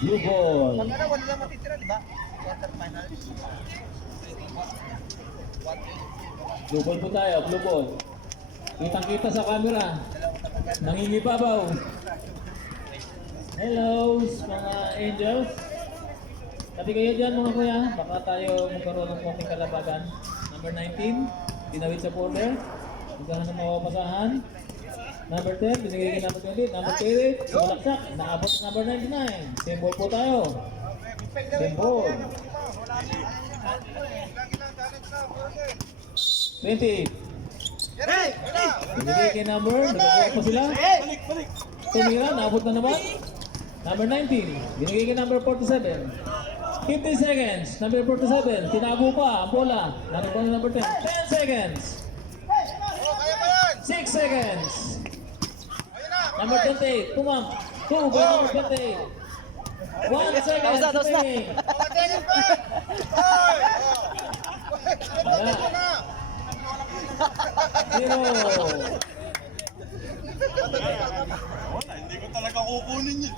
Blue ball. Wala na matitira, di ba? Quarterfinals. Blue ball po tayo, blue ball. Kitang-kita sa camera. Nangingibabaw. Hello, mga angels. Tabi kayo dyan mga kuya. Baka tayo magkaroon ng konting kalabagan. Number 19, tinawid sa border. Hanggang na mawapasahan. Number 10, binigay kay number 20. Number 28, sumalaksak. Naabot sa number 99. Same ball po tayo. Same ball. 28. Binigay kay number, nagkakuha pa sila. Tumira, naabot na naman. Number 19, binigay kay number 47. 50 seconds, number 47, tinago pa ang bola. Nanubo na number 10. 10 seconds. 6 seconds. Number 28, pumam. 2 by number 28. 1 second remaining. Wala. 0. Hindi ko talaga kukunin yun.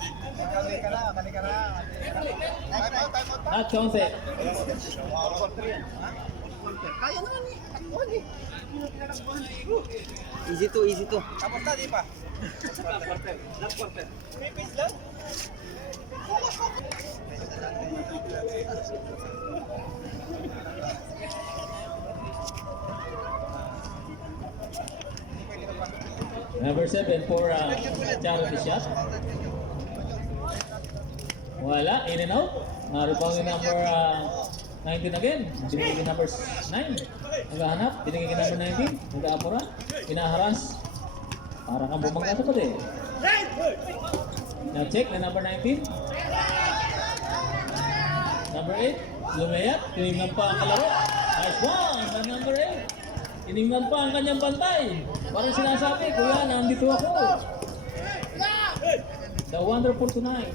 Not counted. Easy to, easy to. Tapos na, di ba? Number 7 for charity shot. Wala, in and out. Rebound ni number 19 again. Binigay kay number 9. Naghahanap. Binigay kay number 19. Nag-aapura. Pinaharas. Para kang bumangga sa pati. Now check na number 19. Number 8. Lumayat. Tinignan pa ang kalaro. Nice one. Na number 8. Tinignan pa ang kanyang bantay. Parang sinasabi, kuya, nandito ako. The wonderful tonight.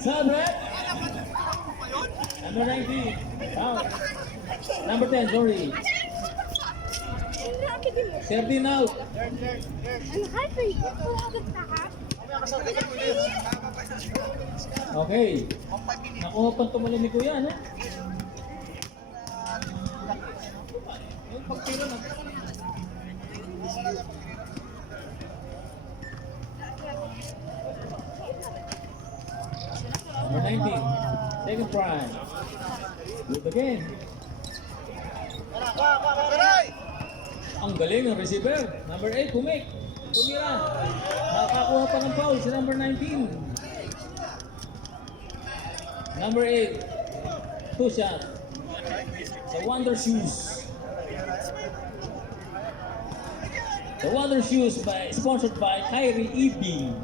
Sabret. Number 19. Out. Number 10, sorry. 13 out. Okay. Nakuha pang tumalon ni Kuya, no? Yung pagtira na. Number 19. Second try. Do it again. Ang galing ng receiver. Number 8, humik. Tumira. Nakakuha pa ng foul si number 19. Number 8. Two shot. The Wonder Shoes. The Wonder Shoes sponsored by Kyrie Ebing.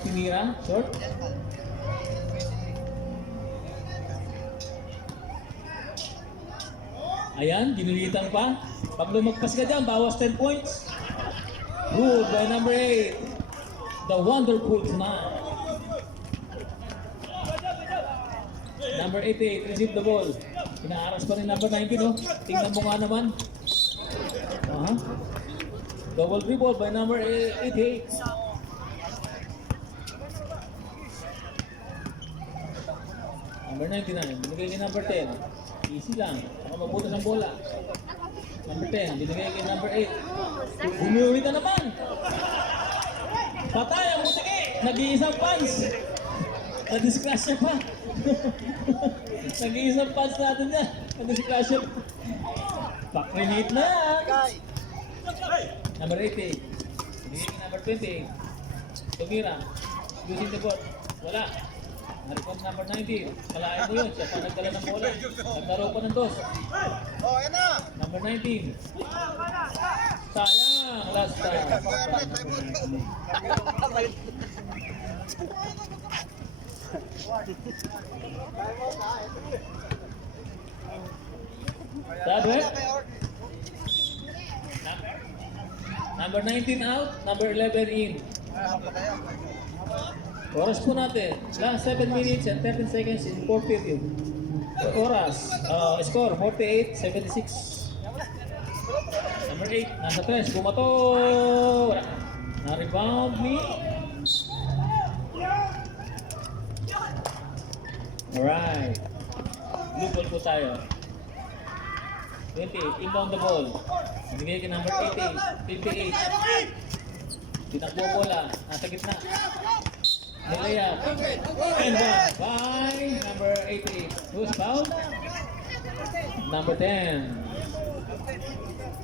Tumira. Short. Ayan, ginilitan pa. Pag lumagpas ka dyan, bawas 10 points. Ruled by number 8. The wonderful tonight. Number 88, receive the ball. Pinaaras pa rin number 19, no? Tingnan mo nga naman. Double dribble by number 88. Number 99, binigay kay number 10. Easy lang. Ako mabutas ang bola. Number 10, binigay kay number 8. Bumiuli ka naman. Patay ang mutiki. Nag-iisang punch. Na-discrasya pa. Nag-iisang punch natin niya. Na-discrasya pa. Pakrinate na yan. Number 80. Binigay kay number 20. Tumira. Using the ball. Wala. Narikot number 19. Kalahin mo yun. Siya pa nagdala ng bola. Nagdaro pa ng dos. Oh, yan na. Number 19. Sayang. Last time. Sabi? Number 19 out. Number 11 in. Oras po natin. Last 7 minutes and 13 seconds in 4th period. Oras. Score 48-76. Number 8. Nasa 3. Bumato. Wala. Na-rebound ni. Alright. Blue ball po tayo. 28. Inbound the ball. Bigay ka number 88. 58. Tinakbo bola. Nasa gitna. Nilaya. And one by number 88. Who's fouled? Number 10.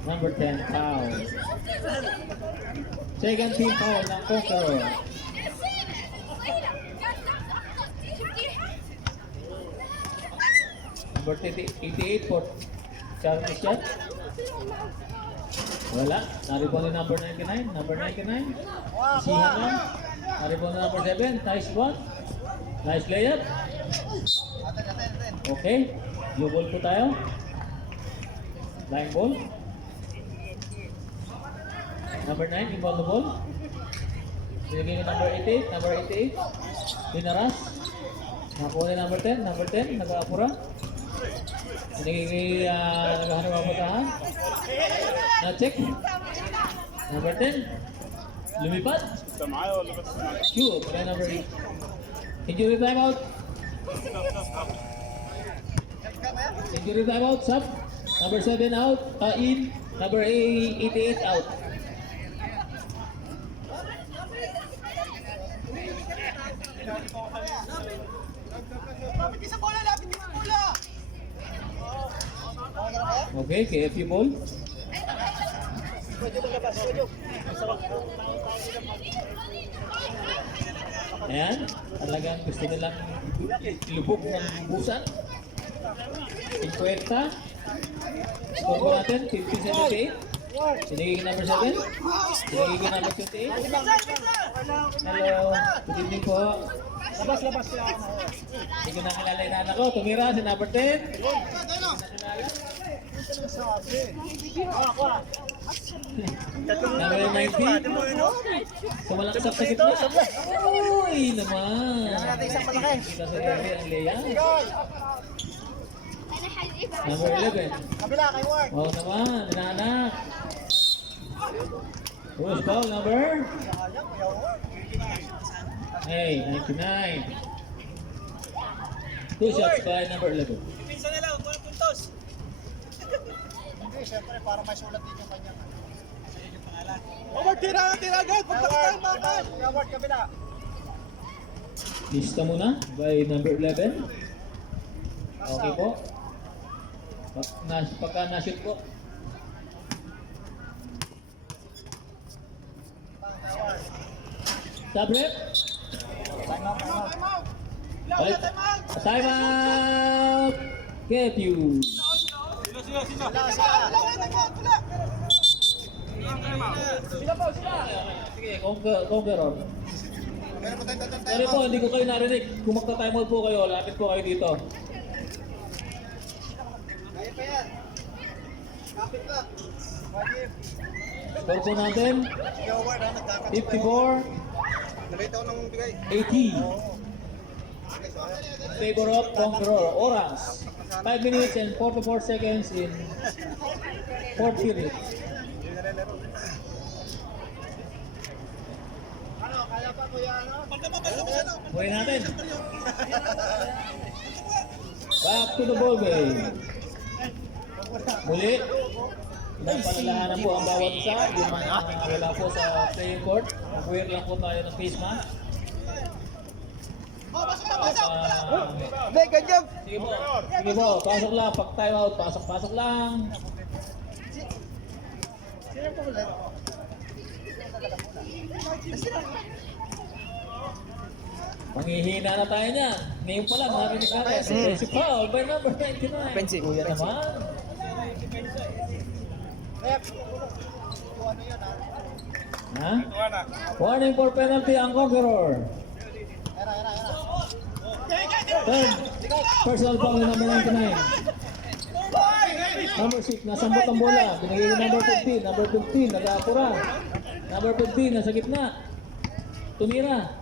Number 10 foul. Second team foul ng Conqueror. Number 88 for Charlie shot. Wala. Naribon ni number 99. Number 99. Isihan lang. Naribon ni number 7. Nice one. Nice layup. Okay. Blue ball po tayo. Line ball. Number 9. Inbound the ball. Binigay ni number 88. Number 88. Pinaras. Nakuha ni number 10. Number 10. Nag-aapura. Binigay naghahanap ang putahan. Na-check. Number 10. Lumipad. Shoot. Wala number 8. Injury timeout. Injury timeout. Sub. Number 7 out. In. Number 88 out. Okay, KFU ball. Ayan, talagang gusto nilang ilubog ng busan. 50. Score ko natin, 50-78. Sinigiging number 7. Sinigiging number 28. Hello, good evening po. Labas siya. Hindi ko nakilala yung anak ko. Tumira si number 10. Number 19. Sumalaksak sa gitna. Uy naman. Isang malaki. Kita sa Gary ang Leia. Number 11. Kabila, kay Ward. Oo naman, inaanak. Who's foul number? Hey, 99. 2 shots by number 11. Pinsan nila, 12 puntos. Hindi, syempre, para may sulat din yung kanyang. Howard, tira agad. Pagkakataan na agad. Howard, kabila. Lista muna by number 11. Okay po. Pagka na-shoot po. Sabrep. Balik. Time out. Get you. Sige, conqueror. Sorry po, hindi ko kayo narinig. Kung magta-time out po kayo, lapit po kayo dito. Score po natin, 54, Nalito ng bigay. 80. Favor of Conqueror, Oras. 5 minutes and 44 seconds in 4th period. Buhay natin. Back to the ball game. Muli, napalalahanan po ang bawat isa. Yung mga wala po sa playing court. Mag-wear lang po tayo ng face mask. Hindi, ganyan. Sige po, sige po, pasok lang. Pag time out, pasok lang. Manghihina na tayo niya. Ngayon pa lang, narinig natin. Si foul by number 99. Offensive. Kuya naman. Ha? Warning for penalty ang Conqueror. Third, personal foul ni number 99. Number 6, nasambot ang bola. Binigay ni number 15. Number 15, nag-aapura. Number 15, nasa gitna. Tumira.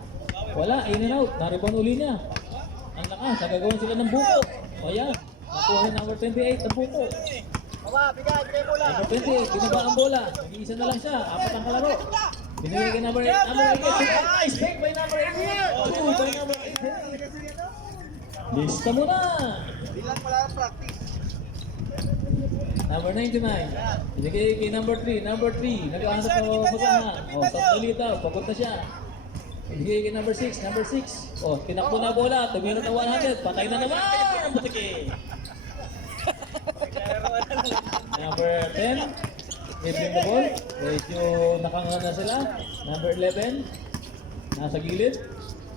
Wala, in and out. Nariban uli niya. Ang lakas, nagagawan sila ng buko. Ayan, nakuha ni number 28 ang buko. Bigay bola. Number 28, binaba ang bola. Nag-iisa na lang siya. Apat ang kalaro. Binigay kay number 8. Number 8. Nice pick by number 8. Oh, by number 8. Lista mo na. Bilang wala ng practice. Number 99. Binigay kay number 3. Number 3. Nag-ahanap na basahan. Oh, sa talita. Pagod na siya. Binigay kay number 6. Number 6. Oh, tinakbo na bola. Tumira na 100. Patay na naman. Ang butiki. Number 10. Dribbling the ball. Medyo nakanganga na sila. Number 11. Nasa gilid.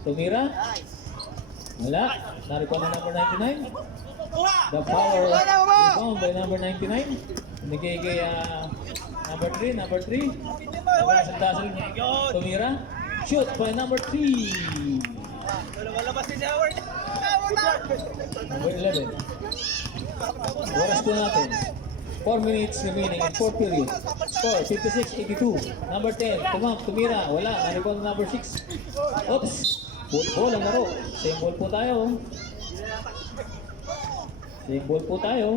Tumira. Wala. Narito na number 99. The power rebound by number 99. Binigay kay number 3. Number 3. Nagkasal-dasal. Tumira. Shoot by number 3. Walabas si Howard. Number 11. Oras po natin. 4 minutes remaining in 4th period. Score 56-82. Number 10. Tumira. Wala. Narito na number 6. Oops. Ball ang laro. Same ball po tayo. Same ball po tayo.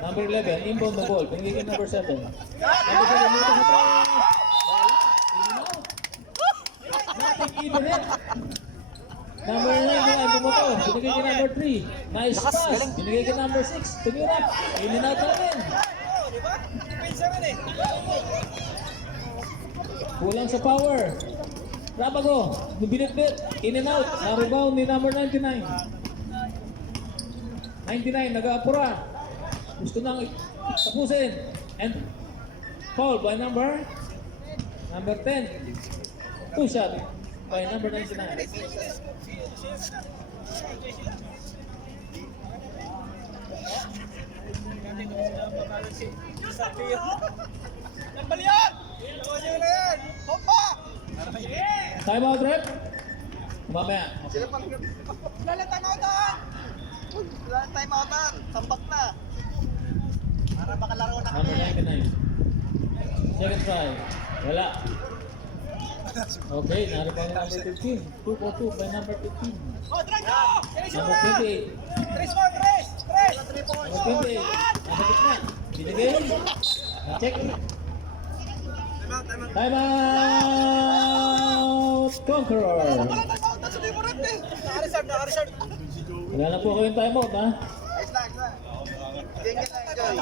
Number 11, inbound the ball. Pinigay kay number 7. Number 7, dito sa press. Wala. In and out. Nothing even it. Number 9, ay bumoto. Pinigay kay number 3. Nice pass. Pinigay kay number 6. Tumira. In and out namin. Kulang sa power. Rabago, binit-bit, in and out. Na-rebound ni number 99. 99, nag-aapura. Gusto nang tapusin. And foul by number 10. Two shot by number 99. Time out, rep. Mamaya. Wala timeoutan! Wala timeoutan! Sambak na! Para makalaro na Number 99. Second try. Wala. Okay, narito ang number 15. 2-2 by number 15. Number 28. Number 28. Nasa gitna. Binigay. Na-check. Time out! Conqueror. Naka-reserve! Wala na po kayong time out, ha? Ayos lang. Tingin lang, Joy.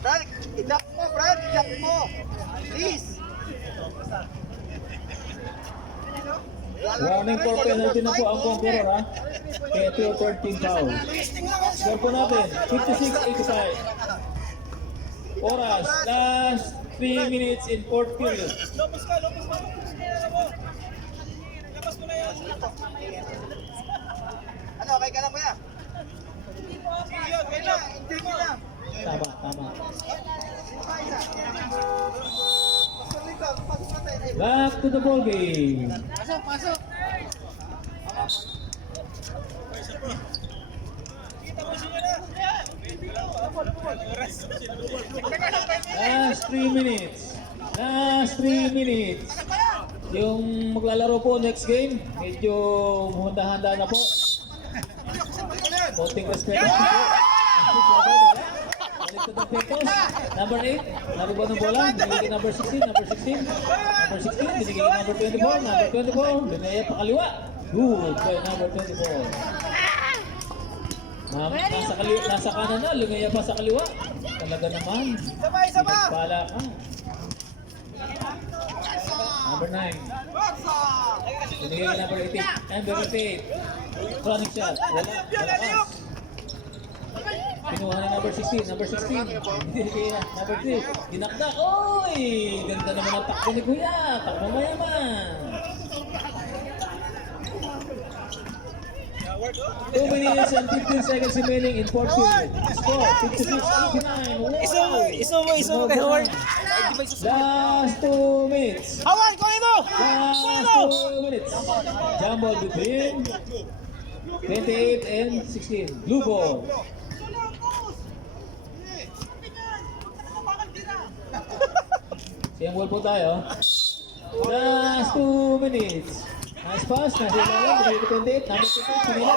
Brad, i-jack mo, Brad! I-jack mo! Please! Warning for penalty na po ang Conqueror, ha? Kaya 2-13 foul. Score po natin, 56-85. Oras, last 3 minutes in 4th period. Ano, okay ka lang, kuya? Okay lang, hindi ko lang. Tama. Back to the ball game. Pasok! Last 3 minutes. Last 3 minutes. Yung maglalaro po next game, medyo handa-handa na po. Konting respect po. Balik to the Pecos. Number 8, naruba ng bola. Binigay kay number 16, number 16. Number 16, binigay kay number 24. Number 24, binigay pa kaliwa. Good by number 24. Nasa kanan na, lumaya pa sa kaliwa. Talaga naman. Sabay! Bala ka. Number 9. Binigay kay number 18. Number 88. Running shot. Wala. Pinuha ni number 16. Number 16. Binigay na. Number 3. Dinakdak. Oy! Ganda naman ang takbo ni Kuya. Takbo mayaman. 2 minutes and 15 seconds remaining in 4th period. Score 56-89. Iso mo kay Howard. Last 2 minutes. Howard, kunin mo! Last 2 minutes. Jump ball between 28 and 16. Blue ball. Same ball po tayo. Last 2 minutes. Nice pass. Nasa ilalim. Number 28. Number 28. Pinila.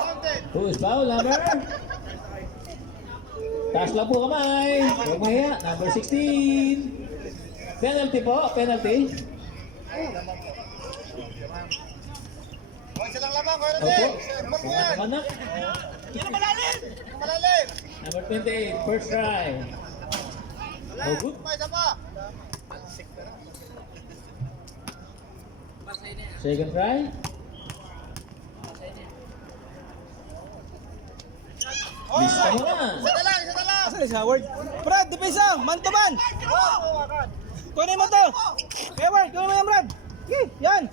Who's foul? Number? Taas lang po kamay. Huwag mahiya. Number 16. Penalty po. Penalty. Okay, silang lamang, kuya Opo. Rodel! Anak. Malalim! Number 28. First try. Oh, good. Isa pa! Second try. Bisa mo na. Isa na lang! Asan si Howard? Brad, depensa! Man to man! Kunin mo to! Kay Howard, kunin mo yan, Brad! Okay, yan!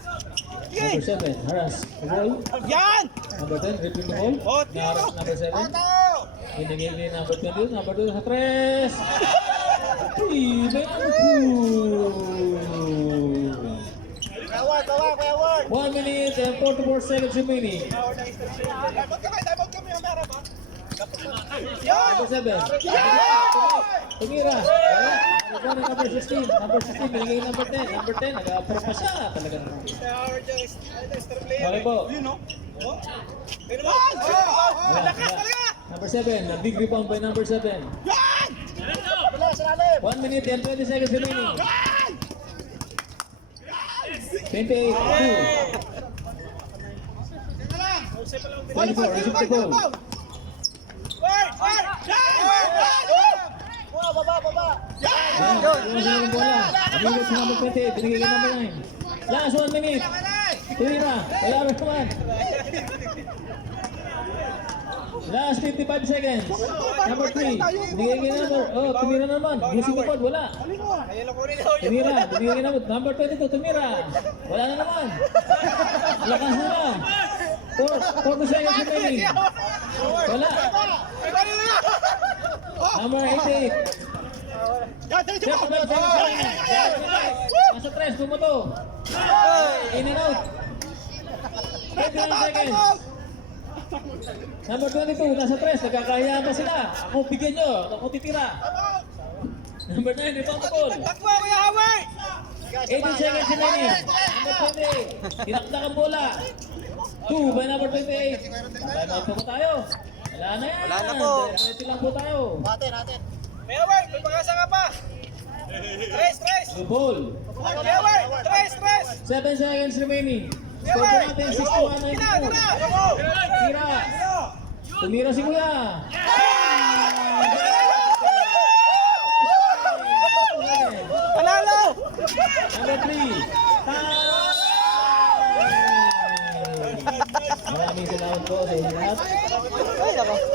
Okay! Number 7. Haras. The ball. Yan! Number 10. Retrieve the ball. Oh, tino. Naharas number 7. Tao! Binigay ni number 22. Number 2 sa 3. Uy, may ano po. Kuya Ward! 1 minute and 44 seconds remaining. Number 7. Tumira. Wala. Wala na number 16. Number 16. Binigay yung number 10. Number 10. Nag-approve pa siya. Talaga naman. Okay po. Wala. Number 7. A big rebound by number 7. 1 minute and 20 seconds remaining. 28. 24. Receive the ball. Yung bola. Nabigay sa number 20. Binigay kay number 9. Last 1 minute. Tumira. Wala rin naman. Last 55 seconds. Number 3. Binigay na number. Oh, tumira na naman. Using the board, wala. Tumira naman. Number 22, tumira. Wala na naman. Lakas na lang. 40 seconds remaining. Wala. Number 88. Check pa ba? Nasa 3, bumoto. In and out. 29 seconds. Number 22, nasa 3, nagkakahiyaan pa sila. Ako bigyan nyo, ako titira. Number 9, rebound the ball. 18 seconds remaining. Number 20, tinakdak ang bola. 2 by number 28. Time out po tayo. Wala na yan. Wala na po. Diretso lang po tayo. Mayawan, may pag-asa ka pa. Tres. The ball. Mayawan, tres. 7 seconds remaining. Score po natin 61-92. Tira. Tumira si Kuya. Panalo! Number 3. Maraming salamat po sa inyo lahat.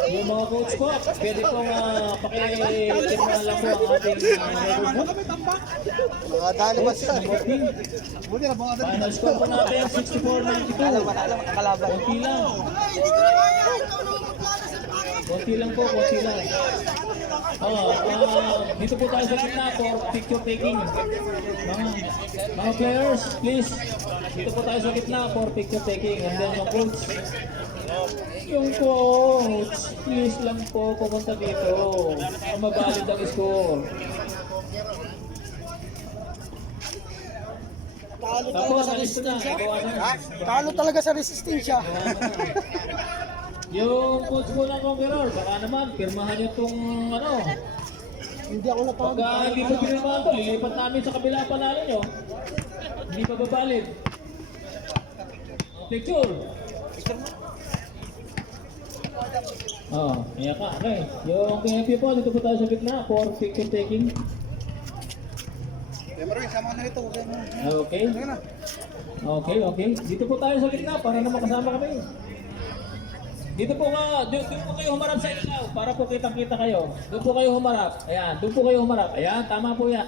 Yung mga coach po, pwede pong pakilirmahan lang po ang ating leaderboard. Mga dali ba sila? Final score po natin 64-92. Konti lang. Konti lang po, konti lang. Dito po tayo sa gitna for picture taking. Mga players, please. Dito po tayo sa gitna for picture taking. And then yung coach. Yung coach, please lang po pumunta dito. Mabalid ang score. Tapos, alis na. Gawa na. Talo talaga sa resistensya. Yung coach po ng Conqueror, baka naman, pirmahan niyo itong ano. Hindi ako napagod. Pagka hindi po pirmahan ito, lilipat namin sa kabila panalo nyo. Hindi pa babalid. Picture. Kaya ka, okay. Yung PFP po, dito po tayo sa gitna for picture taking. Okay. Okay. Dito po tayo sa gitna para na makasama kami. Dito po kayo humarap sa ilaw para po kitang-kita kayo. Doon po kayo humarap. Ayan, doon po kayo humarap. Ayan, tama po yan.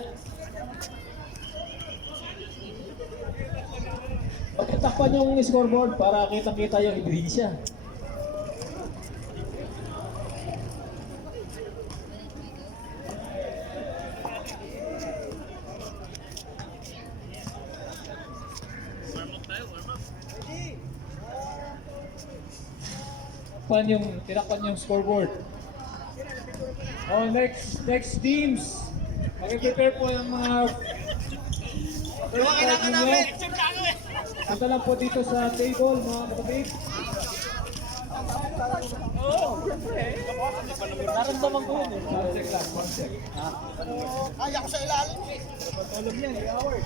Pagkitakpan yung scoreboard para kitang-kita yung ebidensya. Tinakpan yung scoreboard. Next teams. Mag-prepare po yung mga kailangan namin. Punta lang po dito sa table, mga kapatid. Naramdaman ko yun. One sec. Kaya ko sa ilalim. Patulog yan, Howard.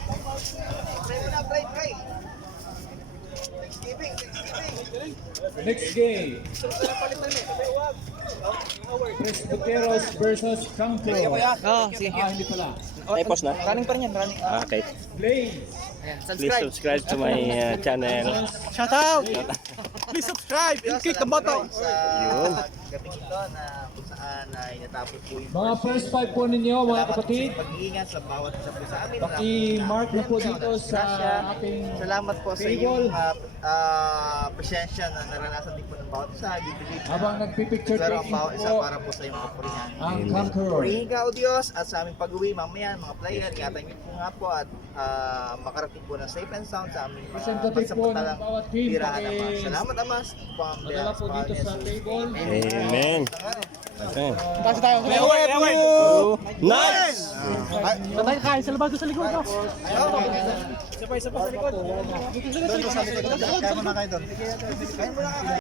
Next game. Presbyteros versus Campo. Hindi pala. Ay, post na? Running pa rin yan, running. Okay. Blaze. Please subscribe to my channel. Shout out! Please subscribe and click the button. Yun. Gabi ito na kung saan ay natapos po yung Mga first five po ninyo, mga kapatid. pag-iingat sa bawat isa po sa amin. Paki-mark na po dito sa ating Salamat po sa table. iyong presensya na naranasan din po ng bawat isa. Bibigit Habang nagpipicture pero ang taking bawat isa po para po sa iyong kapurihan. ang Conqueror. Purihin ka o Diyos at sa aming pag-uwi mamaya mga player, ingatan niyo po nga po at makarating po ng safe and sound sa aming Representative po ng pansamantalang bawat team. tirahan naman. Salamat Ama. Madala po dito sa table. Amen. Okay. Kasi tayo. Nice! Tatay kain sa labas sa likod. Isa pa sa likod. Kaya mo na kayo doon.